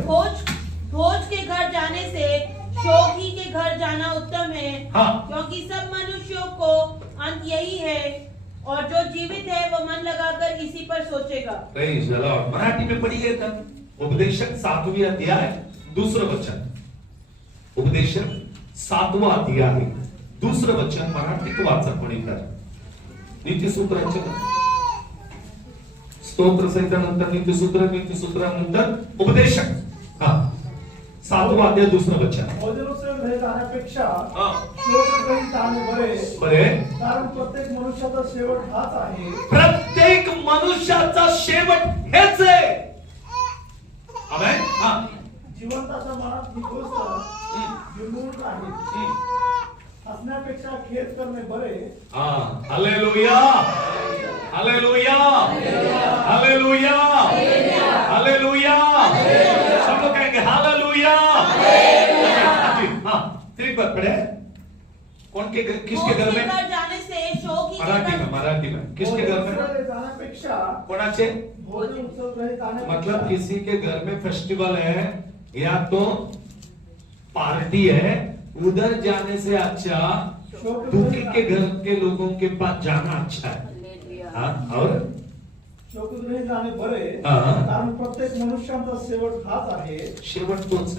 भोज के घर जाने से शोकी के घर जाना उत्तम है। हाँ। क्योंकि सब मनुष्यों को अंत यही है और जो जीवित है वो मन लगाकर इसी पर सोचेगा। Praise the Lord. मराठी में पढ़िए तब उपदेशक 7वीं अध्याय दूसरा वचन, उपदेशक 7वां अध्याय दूसरं वचन मराठीत वाचा कोणी तर. नीतिसूत्रांचे स्तोत्र संहितानंतर नीतिसूत्रानंतर उपदेशक. हा 7वां अध्याय दुसरं वचन. भोजनोत्सव जाण्यापेक्षा हा श्लोकग्रही जाणे बरे, बरे, कारण प्रत्येक मनुष्याचा शेवट हाच आहे. प्रत्येक मनुष्याचा शेवट हेच आहे. आमेन. हा जिवंताच्या मनात ही गोष्ट बिंबवून राहील. हसण्यापेक्षा खेद करणे बरे. हा हालेलुया, हालेलुया, हालेलुया, हालेलुया. सब लोग कहेंगे हालेलुया. हाँ तेरी बात पढ़े. कौन के किसके घर में? जाने से शोक ही मराठी में किसके घर में? जाण्यापेक्षा कोणाचे? भोजन उत्सव जाण्यापेक्षा, मतलब किसी के घर में फेस्टिवल है या तो पार्टी है, उधर जाने से अच्छा दुखी के घर के लोगों के पास जाना अच्छा है. हाँ और शोकग्रही जाणे बरे, हा. कारण प्रत्येक मनुष्याचा शेवट हाच आहे. शेवट तोच.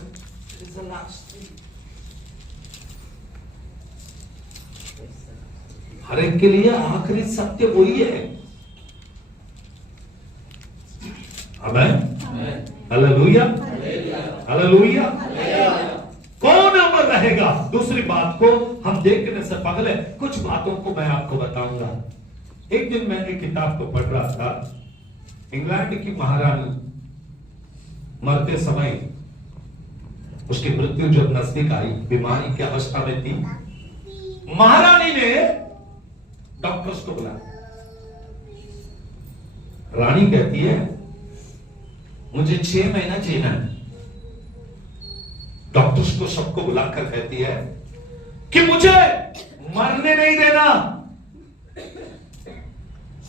हर एक के लिए आखिरी सत्य वही है. आमेन. Hallelujah, hallelujah. कौन अमर रहेगा? दूसरी बात को हम देखने से पहले कुछ बातों को मैं आपको बताऊंगा. एक दिन मैं एक किताब को पढ़ रहा था. इंग्लैंड की महारानी मरते समय उसकी मृत्यु जब नजदीक आई, बीमारी की अवस्था में थी, महारानी ने डॉक्टर्स को बुलाया. रानी कहती है मुझे 6 महीना जीना है. डॉक्टर्स को सबको बुलाकर कहती है कि मुझे मरने नहीं देना,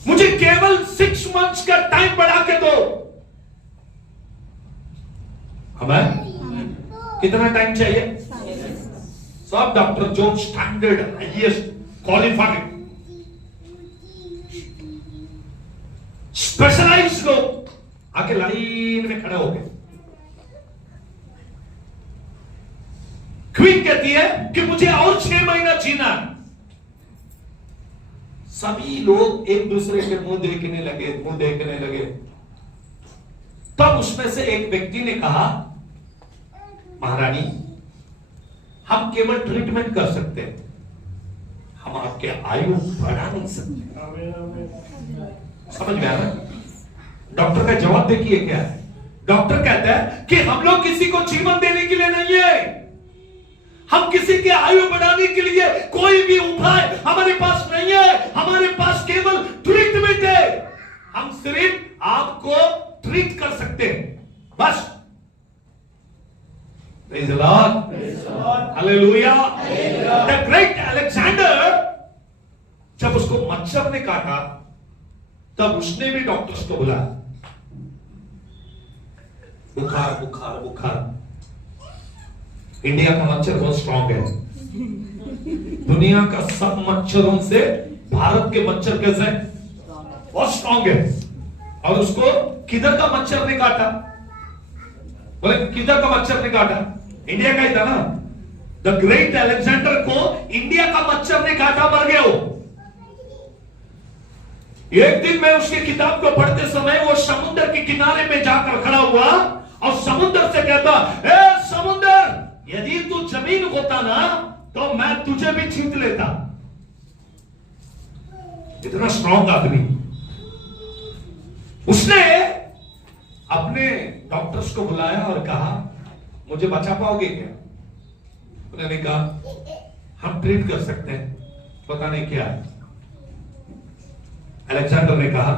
मुझे केवल 6 मंथ्स का टाइम बढ़ा के दो. हमें कितना टाइम चाहिए? सब डॉक्टर जो स्टैंडर्ड हाईएस्ट क्वालिफाइड स्पेशलाइज्ड लोग आके लाइन में खड़े हो गए. क्वीन कहती है कि मुझे और 6 महीना जीना है. सभी लोग एक दूसरे के मुंह देखने लगे. तब उसमें से एक व्यक्ति ने कहा, महारानी हम केवल ट्रीटमेंट कर सकते हैं, हम आपके आयु बढ़ा नहीं सकते. समझ में आ रहा है? डॉक्टर का जवाब देखिए क्या है. डॉक्टर कहता है कि हम लोग किसी को जीवन देने के लिए नहीं है, हम किसी के आयु बढ़ाने के लिए कोई भी उपाय हमारे पास नहीं है. हमारे पास केवल ट्रीटमेंट है. हम सिर्फ आपको ट्रीट कर सकते हैं, बस. Praise the Lord. Hallelujah. The great Alexander जब उसको मच्छर ने काटा तब उसने भी डॉक्टर्स को बुलाया. बुखार बुखार बुखार. इंडिया का मच्छर बहुत स्ट्रॉन्ग है. दुनिया का सब मच्छरों से भारत के मच्छर कैसे हैं? बहुत स्ट्रॉन्ग है. और उसको किधर का मच्छर ने काटा? बोले किधर का मच्छर ने काटा? इंडिया का ही था ना. द ग्रेट अलेक्जेंडर को इंडिया का मच्छर ने काटा, मर गया वो. एक दिन मैं उसकी किताब को पढ़ते समय वो समुद्र के किनारे में जाकर खड़ा हुआ और समुद्र से कहता, ए समुद्र, यदि तू जमीन होता ना तो मैं तुझे भी छींट लेता. इतना स्ट्रॉन्ग आदमी. उसने अपने डॉक्टर्स को बुलाया और कहा, मुझे बचा पाओगे क्या? उन्होंने कहा हम ट्रीट कर सकते हैं, पता नहीं क्या है. अलेक्जेंडर ने कहा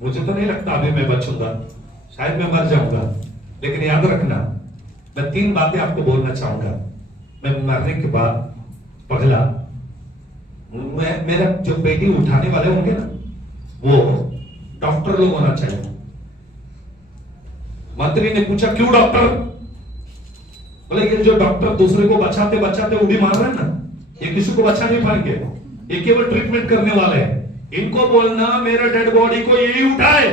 मुझे तो नहीं लगता अभी मैं बचूंगा, शायद मैं मर जाऊंगा, लेकिन याद रखना मैं 3 बातें आपको बोलना चाहूंगा. मैं मरने के बाद पहला, मेरा जो बेटी उठाने वाले होंगे ना वो डॉक्टर लोग होना चाहिए. मंत्री ने पूछा क्यों डॉक्टर? बोले ये जो डॉक्टर दूसरे को बचाते बचाते उड़ी मार रहे हैं ना, ये किसी को बचा नहीं पाएंगे, ये केवल ट्रीटमेंट करने वाले हैं. इनको बोलना मेरे डेड बॉडी को यही उठाए.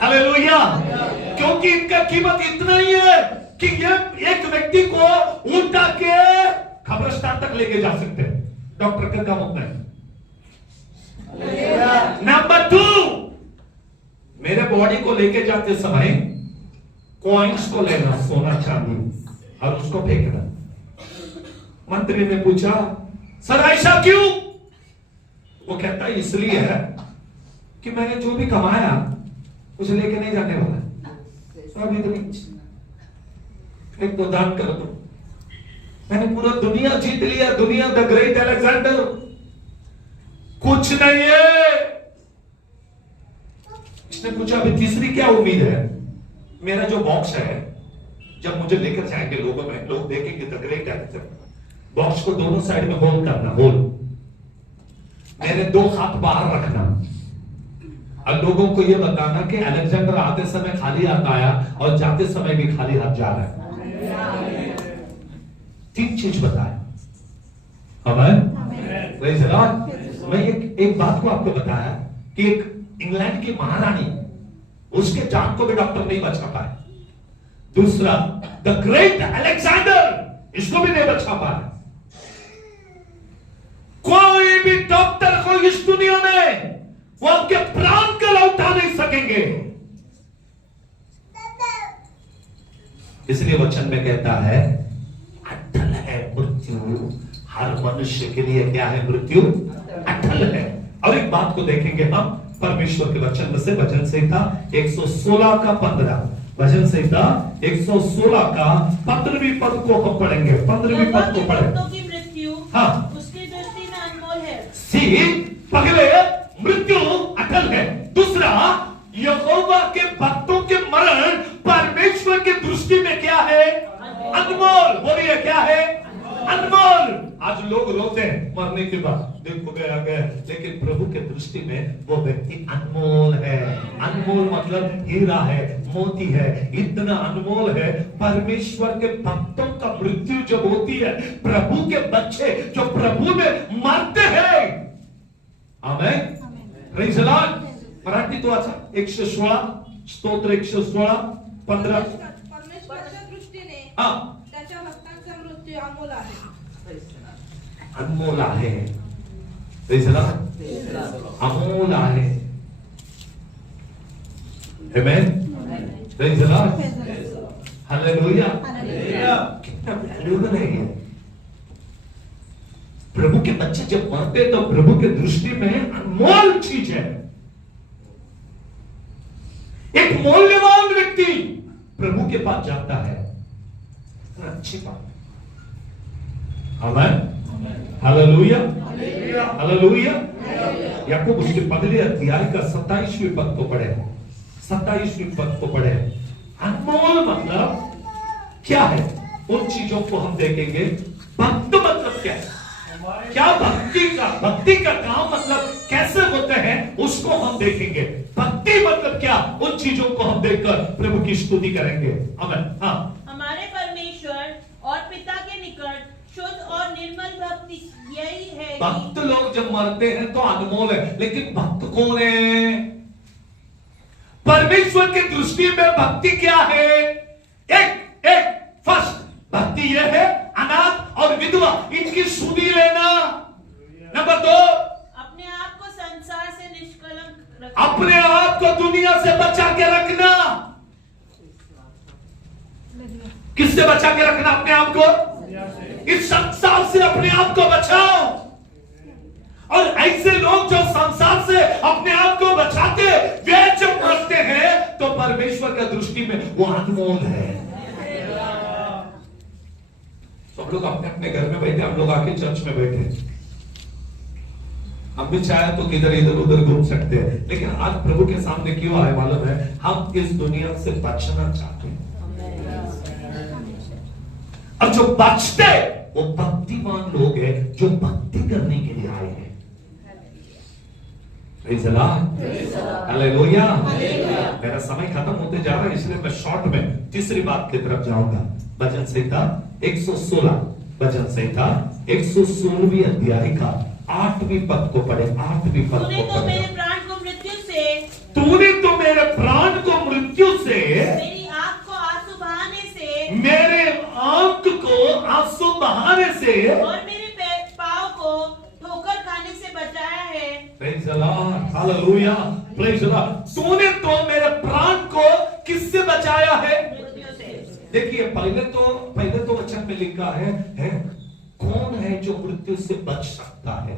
हालेलुया। क्योंकि इनका कीमत इतना ही है कि ये एक व्यक्ति को उठा के कब्रिस्तान तक लेके जा सकते हैं। डॉक्टर का काम होता है। नंबर 2, मेरे बॉडी को लेके जाते समय कॉइन्स को लेना, सोना चांदी, और उसको फेंकना। मंत्री ने पूछा, सर ऐसा क्यों? वो कहता इसलिए है कि मैंने जो भी कमाया उसे लेके नहीं जाने वाला। अभी तो एक तो दान कर दो। मैंने पूरा दुनिया जीत लिया, दुनिया द ग्रेट अलेक्जेंडर, कुछ नहीं है। इसने पूछा अभी तीसरी क्या उम्मीद है? मेरा जो बॉक्स है, जब मुझे लेकर जाएंगे लोगों में, लोग देखेंगे द ग्रेट अलेक्जेंडर, बॉक्स को दोनों साइड में होल करना, होल, मेरे 2 हाथ बाहर रखना और लोगों को यह बताना कि अलेक्जेंडर आते समय खाली हाथ आया और जाते समय भी खाली हाथ जा रहा है। 3 चीज बताया। Praise the Lord. मैं एक बात को आपको बताया कि एक इंग्लैंड की महारानी, उसके जान को भी डॉक्टर नहीं बचा पाए। दूसरा, द ग्रेट अलेक्जेंडर, इसको भी नहीं बचा पाए। कोई भी डॉक्टर को इस दुनिया में वो आपके प्राण को लौटा नहीं सकेंगे। इसलिए वचन में कहता है अटल है मृत्यु, हर मनुष्य के लिए क्या है? मृत्यु अटल है। और एक बात को देखेंगे हम परमेश्वर के वचन में से, भजन संहिता 116 का 15, भजन संहिता 116 का 15वीं पद को हम पढ़ेंगे। 15वीं पद को पढ़ेंगे। की मृत्यु हाँ, उसकी दृष्टि में अनमोल है। सी, पहले मृत्यु अटल है। दूसरा, यहोवा के भक्तों के मरण परमेश्वर की दृष्टि में क्या है? अनमोल। बोलिए क्या है? अनमोल। आज लोग रोते हैं मरने के बाद, देखो गया गया, लेकिन प्रभु के दृष्टि में वो व्यक्ति अनमोल है। अनमोल मतलब हीरा है, मोती है, इतना अनमोल है। परमेश्वर के भक्तों का मृत्यु जब होती है, प्रभु के बच्चे जो प्रभु में मरते हैं, आमेन, प्रेज़ द लॉर्ड। मराठी तो अच्छा 116 स्तोत्र 116 15। परमेश्वराच्या दृष्टीने हाँ, त्याच्या भक्तांचा मृत्यू अमोल आहे। अनमोल आहे। Praise the lord. अमोल आहे। Amen, praise the lord, hallelujah. कितना वैल्यूएबल है ये। प्रभु के बच्चे जब मरते तो प्रभु के दृष्टि में अनमोल चीज है। एक मूल्यवान व्यक्ति प्रभु के पास जाता है, अच्छी बात। आमेन, हालेलुया, हालेलुया। याकूब उसके पहले अध्याय का 27वें पद को पढ़े, 27वें पद को पढ़े। अनमोल मतलब क्या है? उन चीजों को हम देखेंगे। भक्त मतलब क्या है? क्या भक्ति का काम मतलब कैसे होते हैं, उसको हम देखेंगे। भक्ति मतलब क्या, उन चीजों को हम देखकर प्रभु की स्तुति करेंगे। आमेन। हाँ, हमारे परमेश्वर और पिता के निकट शुद्ध और निर्मल भक्ति यही है। भक्त लोग जब मरते हैं तो अनमोल है, लेकिन भक्त कौन है? परमेश्वर की दृष्टि में भक्ति क्या है? एक फर्स्ट भक्ति यह है, अनाथ और विधवा इनकी सुनी लेना। नंबर 2, अपने आप को संसार से निष्कलंक रखना। अपने आप को दुनिया से बचा के रखना। किससे बचा के रखना अपने आप को? इस संसार से अपने आप को बचाओ। और ऐसे लोग जो संसार से अपने आप को बचाते वे जब मरते हैं तो परमेश्वर का दृष्टि में वो अनमोल है। सब लोग अपने अपने घर में बैठे, हम लोग आके चर्च में बैठे। हम भी चाहे तो किधर इधर उधर घूम सकते हैं, लेकिन आज प्रभु के सामने क्यों आए मालूम है? हम इस दुनिया से बचना चाहते हैं। और जो बचते वो भक्तिमान लोग हैं, जो भक्ति करने के लिए आए हैं। Praise the lord, hallelujah. मेरा समय खत्म होते जा रहा है, इसलिए मैं शॉर्ट में तीसरी बात की तरफ जाऊंगा। भजन संहिता 116, भजन संहिता 116वीं अध्याय का 8वीं पद को पढ़े। 8वीं पद तूने को तो पढ़े। मेरे प्राण को मृत्यु से तूने तो मेरे प्राण को मृत्यु से, मेरी आंख को आंसू बहाने से, मेरे आंख को आंसू बहाने से और मेरे पाँव को ठोकर खाने से बचाया है। Praise the Lord, Hallelujah, Praise the Lord। तूने तो मेरे प्राण को किससे बचाया है? मृत्यु से। देखिए पहले तो वचन में लिखा है कौन है जो मृत्यु से बच सकता है,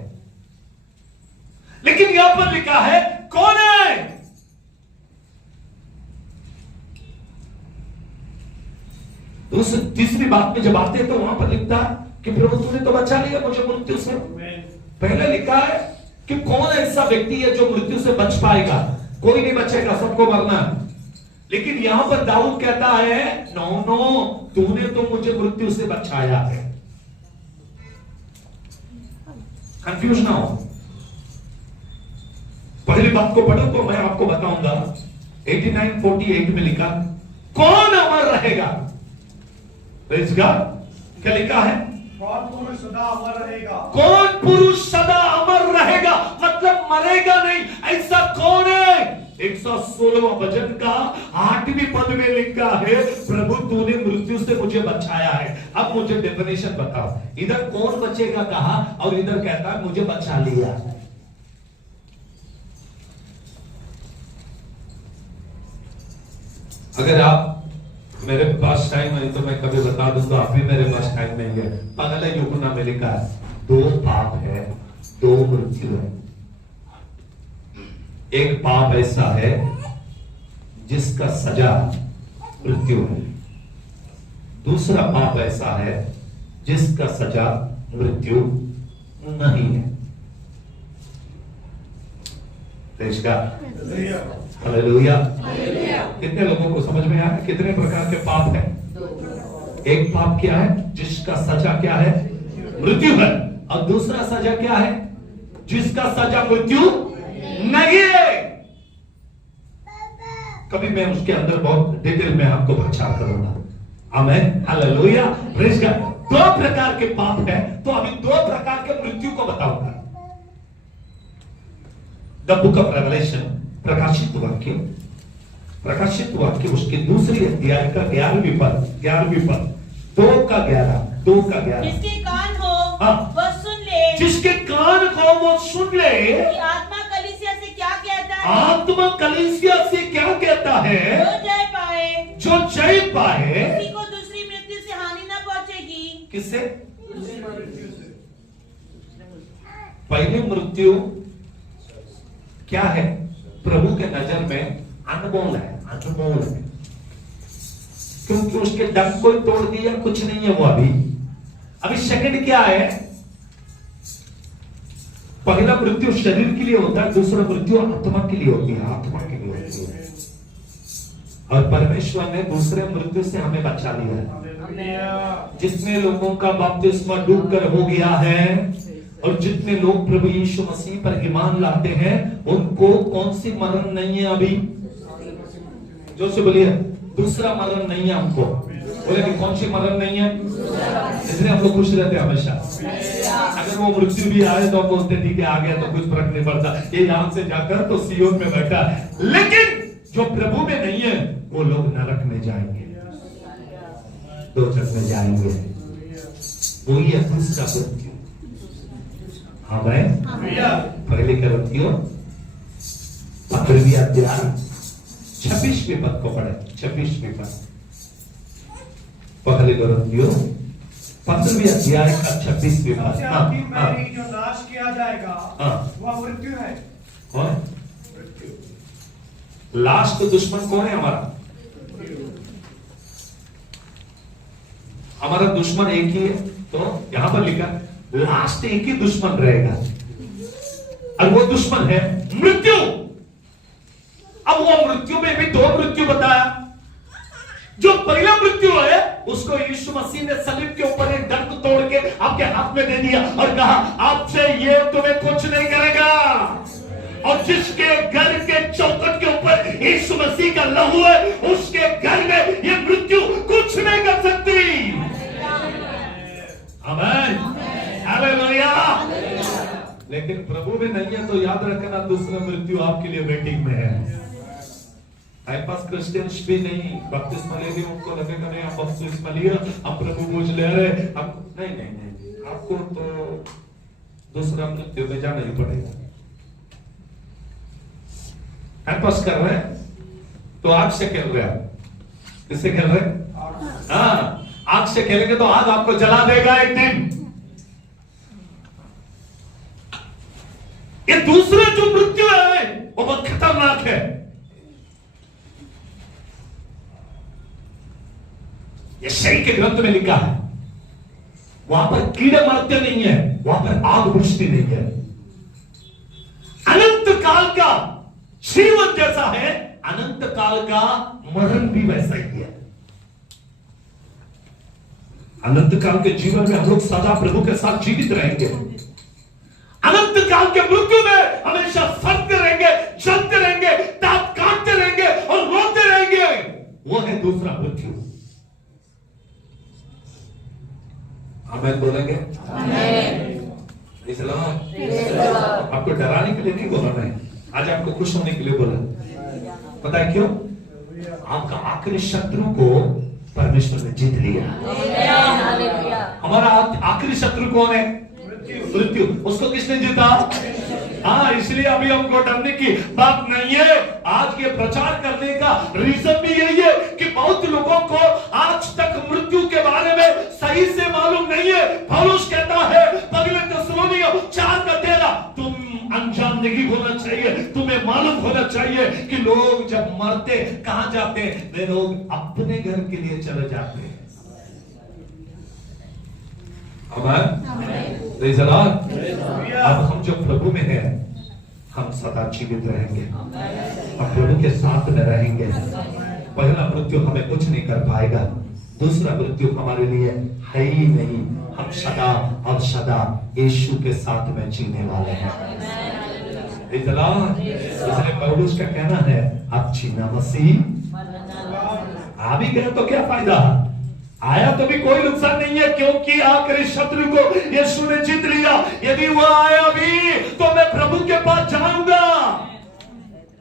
लेकिन यहां पर लिखा है कौन है? तीसरी बात में जब आते हैं तो वहां पर लिखता है कि प्रभु तूने तो बचा लिया मुझे मृत्यु से। पहले लिखा है कि कौन ऐसा व्यक्ति है जो मृत्यु से बच पाएगा? कोई नहीं बचेगा, सबको मरना है। लेकिन यहां पर दाऊद कहता है नो, तूने तो मुझे मृत्यु से बचाया है। कंफ्यूज ना हो, पहली बात को पढ़ो तो मैं आपको बताऊंगा। 89:48 में लिखा कौन अमर रहेगा? क्या लिखा है? कौन पुरुष सदा अमर रहेगा? कौन पुरुष सदा अमर रहेगा, मतलब मरेगा नहीं, ऐसा कौन है? 116वां भजन का 8वीं पद में लिखा है प्रभु तूने मृत्यु से मुझे बचाया है। अब मुझे डेफिनेशन बताओ, इधर कौन बचेगा कहा और इधर कहता है मुझे बचा लिया। अगर आप मेरे पास टाइम है तो मैं कभी बता दूंगा, आप भी मेरे पास टाइम नहीं है। पहले यूहन्ना में लिखा है 2 पाप है, 2 मृत्यु है। एक पाप ऐसा है जिसका सजा मृत्यु है, दूसरा पाप ऐसा है जिसका सजा मृत्यु नहीं है। हालेलुया। कितने लोगों को समझ में आया कितने प्रकार के पाप है? एक पाप क्या है जिसका सजा क्या है? मृत्यु है। और दूसरा सजा क्या है? जिसका सजा मृत्यु नहीं है। कभी मैं उसके अंदर बहुत डिटेल में आपको प्रचार करूंगा। आमीन, हालेलुया, प्रेज गॉड। 2 प्रकार के पाप है, तो अभी 2 प्रकार के मृत्यु को बताऊंगा। द बुक ऑफ रेवलेशन, प्रकाशित वाक्य उसके दूसरी अध्याय का 11वीं पद 2 का 11। जिसके कान हो हाँ। वह सुन ले, जिसके कान हो वो सुन ले कि आत्मा कलीसिया से क्या कहता है। आत्मा कलीसिया से क्या कहता है? जो जय पाए उसी को दूसरी मृत्यु से हानि न पहुंचेगी। किससे? पहली मृत्यु क्या है? प्रभु के नजर में अनमोल है, क्योंकि उसके डंक को तोड़ दिया, कुछ नहीं है वो अभी सेकंड क्या है? पहला मृत्यु शरीर के लिए होता है, दूसरा मृत्यु आत्मा के लिए होती है। और परमेश्वर ने दूसरे मृत्यु से हमें बचा लिया है। जितने लोगों का बपतिस्मा डूबकर हो गया है और जितने लोग प्रभु यीशु मसीह पर ईमान लाते हैं उनको कौन सी मरण नहीं है? अभी जो से बोलिए दूसरा मरण नहीं है हमको। बोले कि कौन सी मरण नहीं है? इसलिए हम लोग खुश रहते हैं हमेशा। अगर वो मृत्यु भी आए तो हम बोलते ठीक है आ गया तो कुछ फर्क नहीं पड़ता, ये यहां से जाकर तो सियोन में बैठा। लेकिन जो प्रभु में नहीं है वो लोग नरक में जाएंगे, दोजख में जाएंगे। वही है दूसरा मृत्यु। हाँ भाई, पहले करंथियों 15वीं अध्याय 26वें पद को पढ़े। 26वें पद, पहले करंथियों 15वीं अध्याय का 26वें पद। जो नाश किया जाएगा वह मृत्यु है। कौन? लास्ट दुश्मन कौन है हमारा? हमारा दुश्मन एक ही है। तो यहां पर लिखा लास्ट एक ही दुश्मन रहेगा और वो दुश्मन है मृत्यु। अब वो मृत्यु में भी 2 मृत्यु बताया। जो पहला मृत्यु है उसको यीशु मसीह ने सलीब के ऊपर एक डंक तोड़ के आपके हाथ में दे दिया और कहा आपसे ये तुम्हें कुछ नहीं करेगा। और जिसके घर के चौखट के ऊपर यीशु मसीह का लहू है उसके घर में ये मृत्यु कुछ नहीं कर सकती। आमीन, हालेलुया। लेकिन प्रभु में नहीं है तो याद रखना दूसरा मृत्यु आपके लिए वेटिंग में है। टाइम पास क्रिश्चियंस भी नहीं, बपतिस्मा लेके उनको लगेगा नहीं हम बपतिस्मा लिया, हम प्रभु पूज ले रहे, हम नहीं नहीं नहीं, आपको तो दूसरा मृत्यु में जाना ही पड़ेगा। टाइम पास कर रहे हैं तो आग से खेल रहे हैं, किससे खेल रहे हैं? हाँ, आग से खेलेंगे तो आग आपको जला देगा एक दिन। ये दूसरा जो मृत्यु है वो बहुत खतरनाक है। ये शरीर के ग्रंथ में लिखा है, वहां पर कीड़े मरते नहीं है, वहां पर आग बुझती नहीं है। अनंत काल का जीवन जैसा है, अनंत काल का मरण भी वैसा ही है। अनंत काल के जीवन में हम लोग सदा प्रभु के साथ जीवित रहेंगे। अनंत काल के मृत्यु में हमेशा सड़ते रहेंगे, जलते रहेंगे, दांत काटते रहेंगे और रोते रहेंगे। वो है दूसरा मृत्यु। आमीन बोलेंगे? इस्लाम आपको डराने के लिए नहीं बोला मैं, आज आपको खुश होने के लिए बोला। पता है क्यों? आपका आखिरी शत्रु को परमेश्वर ने जीत लिया। हमारा आखिरी शत्रु कौन है? मृत्यु। उसको किसने जीता? हाँ, इसलिए अभी हमको डरने की बात नहीं है। आज के प्रचार करने का रीजन भी यही है कि बहुत लोगों को आज तक मृत्यु के बारे में सही से मालूम नहीं है। पौलुस कहता है पहले थिस्सलुनीकियों 4:13, तुम अनजान नहीं होना चाहिए, तुम्हें मालूम होना चाहिए कि लोग जब मरते कहां जाते? वे लोग अपने घर के लिए चले जाते हैं। अब हम जो प्रभु में हैं, हम सदा जीवित रहेंगे, हम प्रभु के साथ में रहेंगे। पहला मृत्यु हमें कुछ नहीं कर पाएगा, दूसरा मृत्यु हमारे लिए है ही नहीं। हम सदा और सदा यीशु के साथ में जीने वाले हैं। इसलिए पौलुस का कहना है, आप जीना मसीह, आ भी गए तो क्या फायदा, आया तो भी कोई नुकसान नहीं है, क्योंकि आखिरी शत्रु को यीशु ने जीत लिया। यदि वो आया भी तो मैं प्रभु के पास जाऊंगा।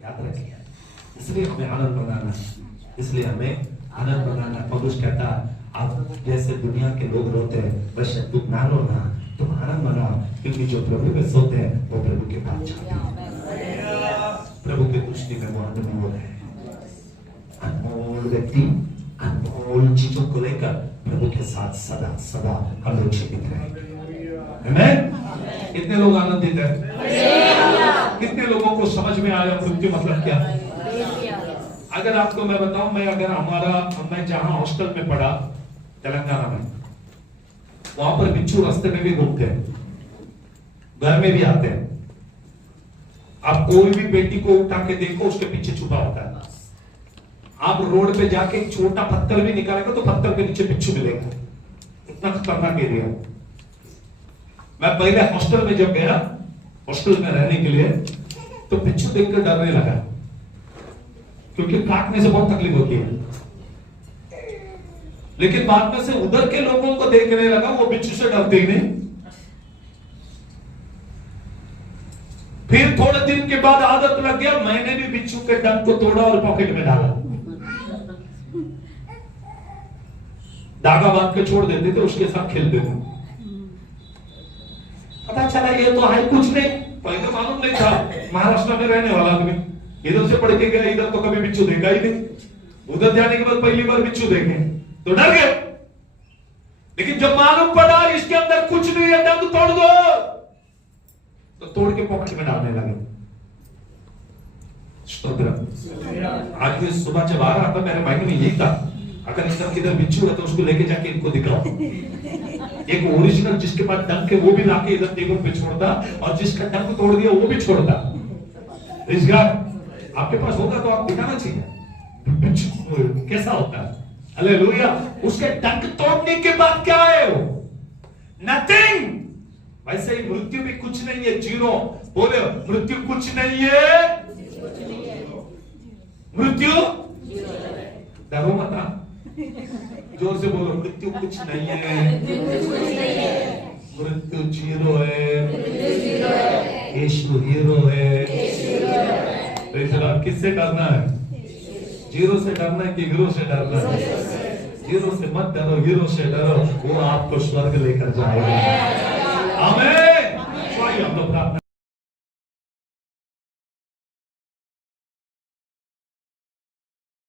याद रखिए, इसलिए हमें आनंद मनाना, इसलिए हमें आनंद मनाना। पौलुस कहता है, आप जैसे दुनिया के लोग रोते हैं वैसे तुम ना रो ना, तुम आनंद मनाओ, क्योंकि जो प्रभु में सोते हैं वो प्रभु के पास जाते हैं। प्रभु की दृष्टि में वो अनमोल है। अनमोल व्यक्ति अनमोल चीजों को लेकर प्रभु के साथ सदा सदा हम लोग जीवित रहेंगे। आमीन। कितने लोग आनंदित हैं? कितने लोगों को समझ में आया मृत्यु मतलब क्या? अगर आपको मैं बताऊं, मैं जहां हॉस्टल में पढ़ा तेलंगाना में, वहां पर बिच्छू रास्ते में भी घूमते हैं, घर में भी आते हैं। आप कोई भी बेटी को उठा के देखो, उसके पीछे छुपा होता है। आप रोड पे जाके एक छोटा पत्थर भी निकालेगा तो पत्थर के नीचे बिच्छू मिलेगा। इतना खतरनाक एरिया। मैं पहले हॉस्टल में जब गया, हॉस्टल में रहने के लिए, तो बिच्छू देखकर डरने लगा, क्योंकि काटने से बहुत तकलीफ होती है। लेकिन बाद में से उधर के लोगों को देखने लगा, वो बिच्छू से डरते ही नहीं। फिर थोड़े दिन के बाद आदत लग गया, मैंने भी बिच्छू के डंक को तोड़ा और पॉकेट में डाला। धागा बांध के छोड़ देते थे, उसके साथ खेलते थे। पता चला ये तो है कुछ नहीं, पहले मालूम नहीं था। महाराष्ट्र में रहने वाला आदमी, इधर से पढ़ के गया, इधर तो कभी बिच्छू देखा ही नहीं। उधर जाने के बाद पहली बार बिच्छू देखे तो डर गए। लेकिन जब मालूम पड़ा इसके अंदर कुछ नहीं है, डंक तोड़ दो, तो तोड़ के पॉकेट में डालने लगे। आज भी सुबह जब आ रहा था, मेरे माइंड में यही था, अगर इधर किधर बिच्छू है तो उसको लेके जाके इनको दिखाओ। एक ओरिजिनल जिसके पास डंक है वो भी लाके इधर टेबल पे छोड़ता, और जिसका डंक तोड़ दिया वो भी छोड़ता। आपके पास होगा तो आप दिखाना चाहिए बिच्छू कैसा होता है। हालेलुया। उसके डंक तोड़ने के बाद क्या है वो? नथिंग। वैसे ही मृत्यु भी कुछ नहीं है, जीरो। बोले मृत्यु कुछ नहीं है, मृत्यु डरो मत। जोर से बोलो, मृत्यु कुछ नहीं है, मृत्यु जीरो है, यीशु हीरो है। तो किससे डरना है? जीरो से डरना है कि हीरो से डरना है? जीरो से मत डरो, हीरो से डरो, वो आपको स्वर्ग लेकर जाएगा। आमीन।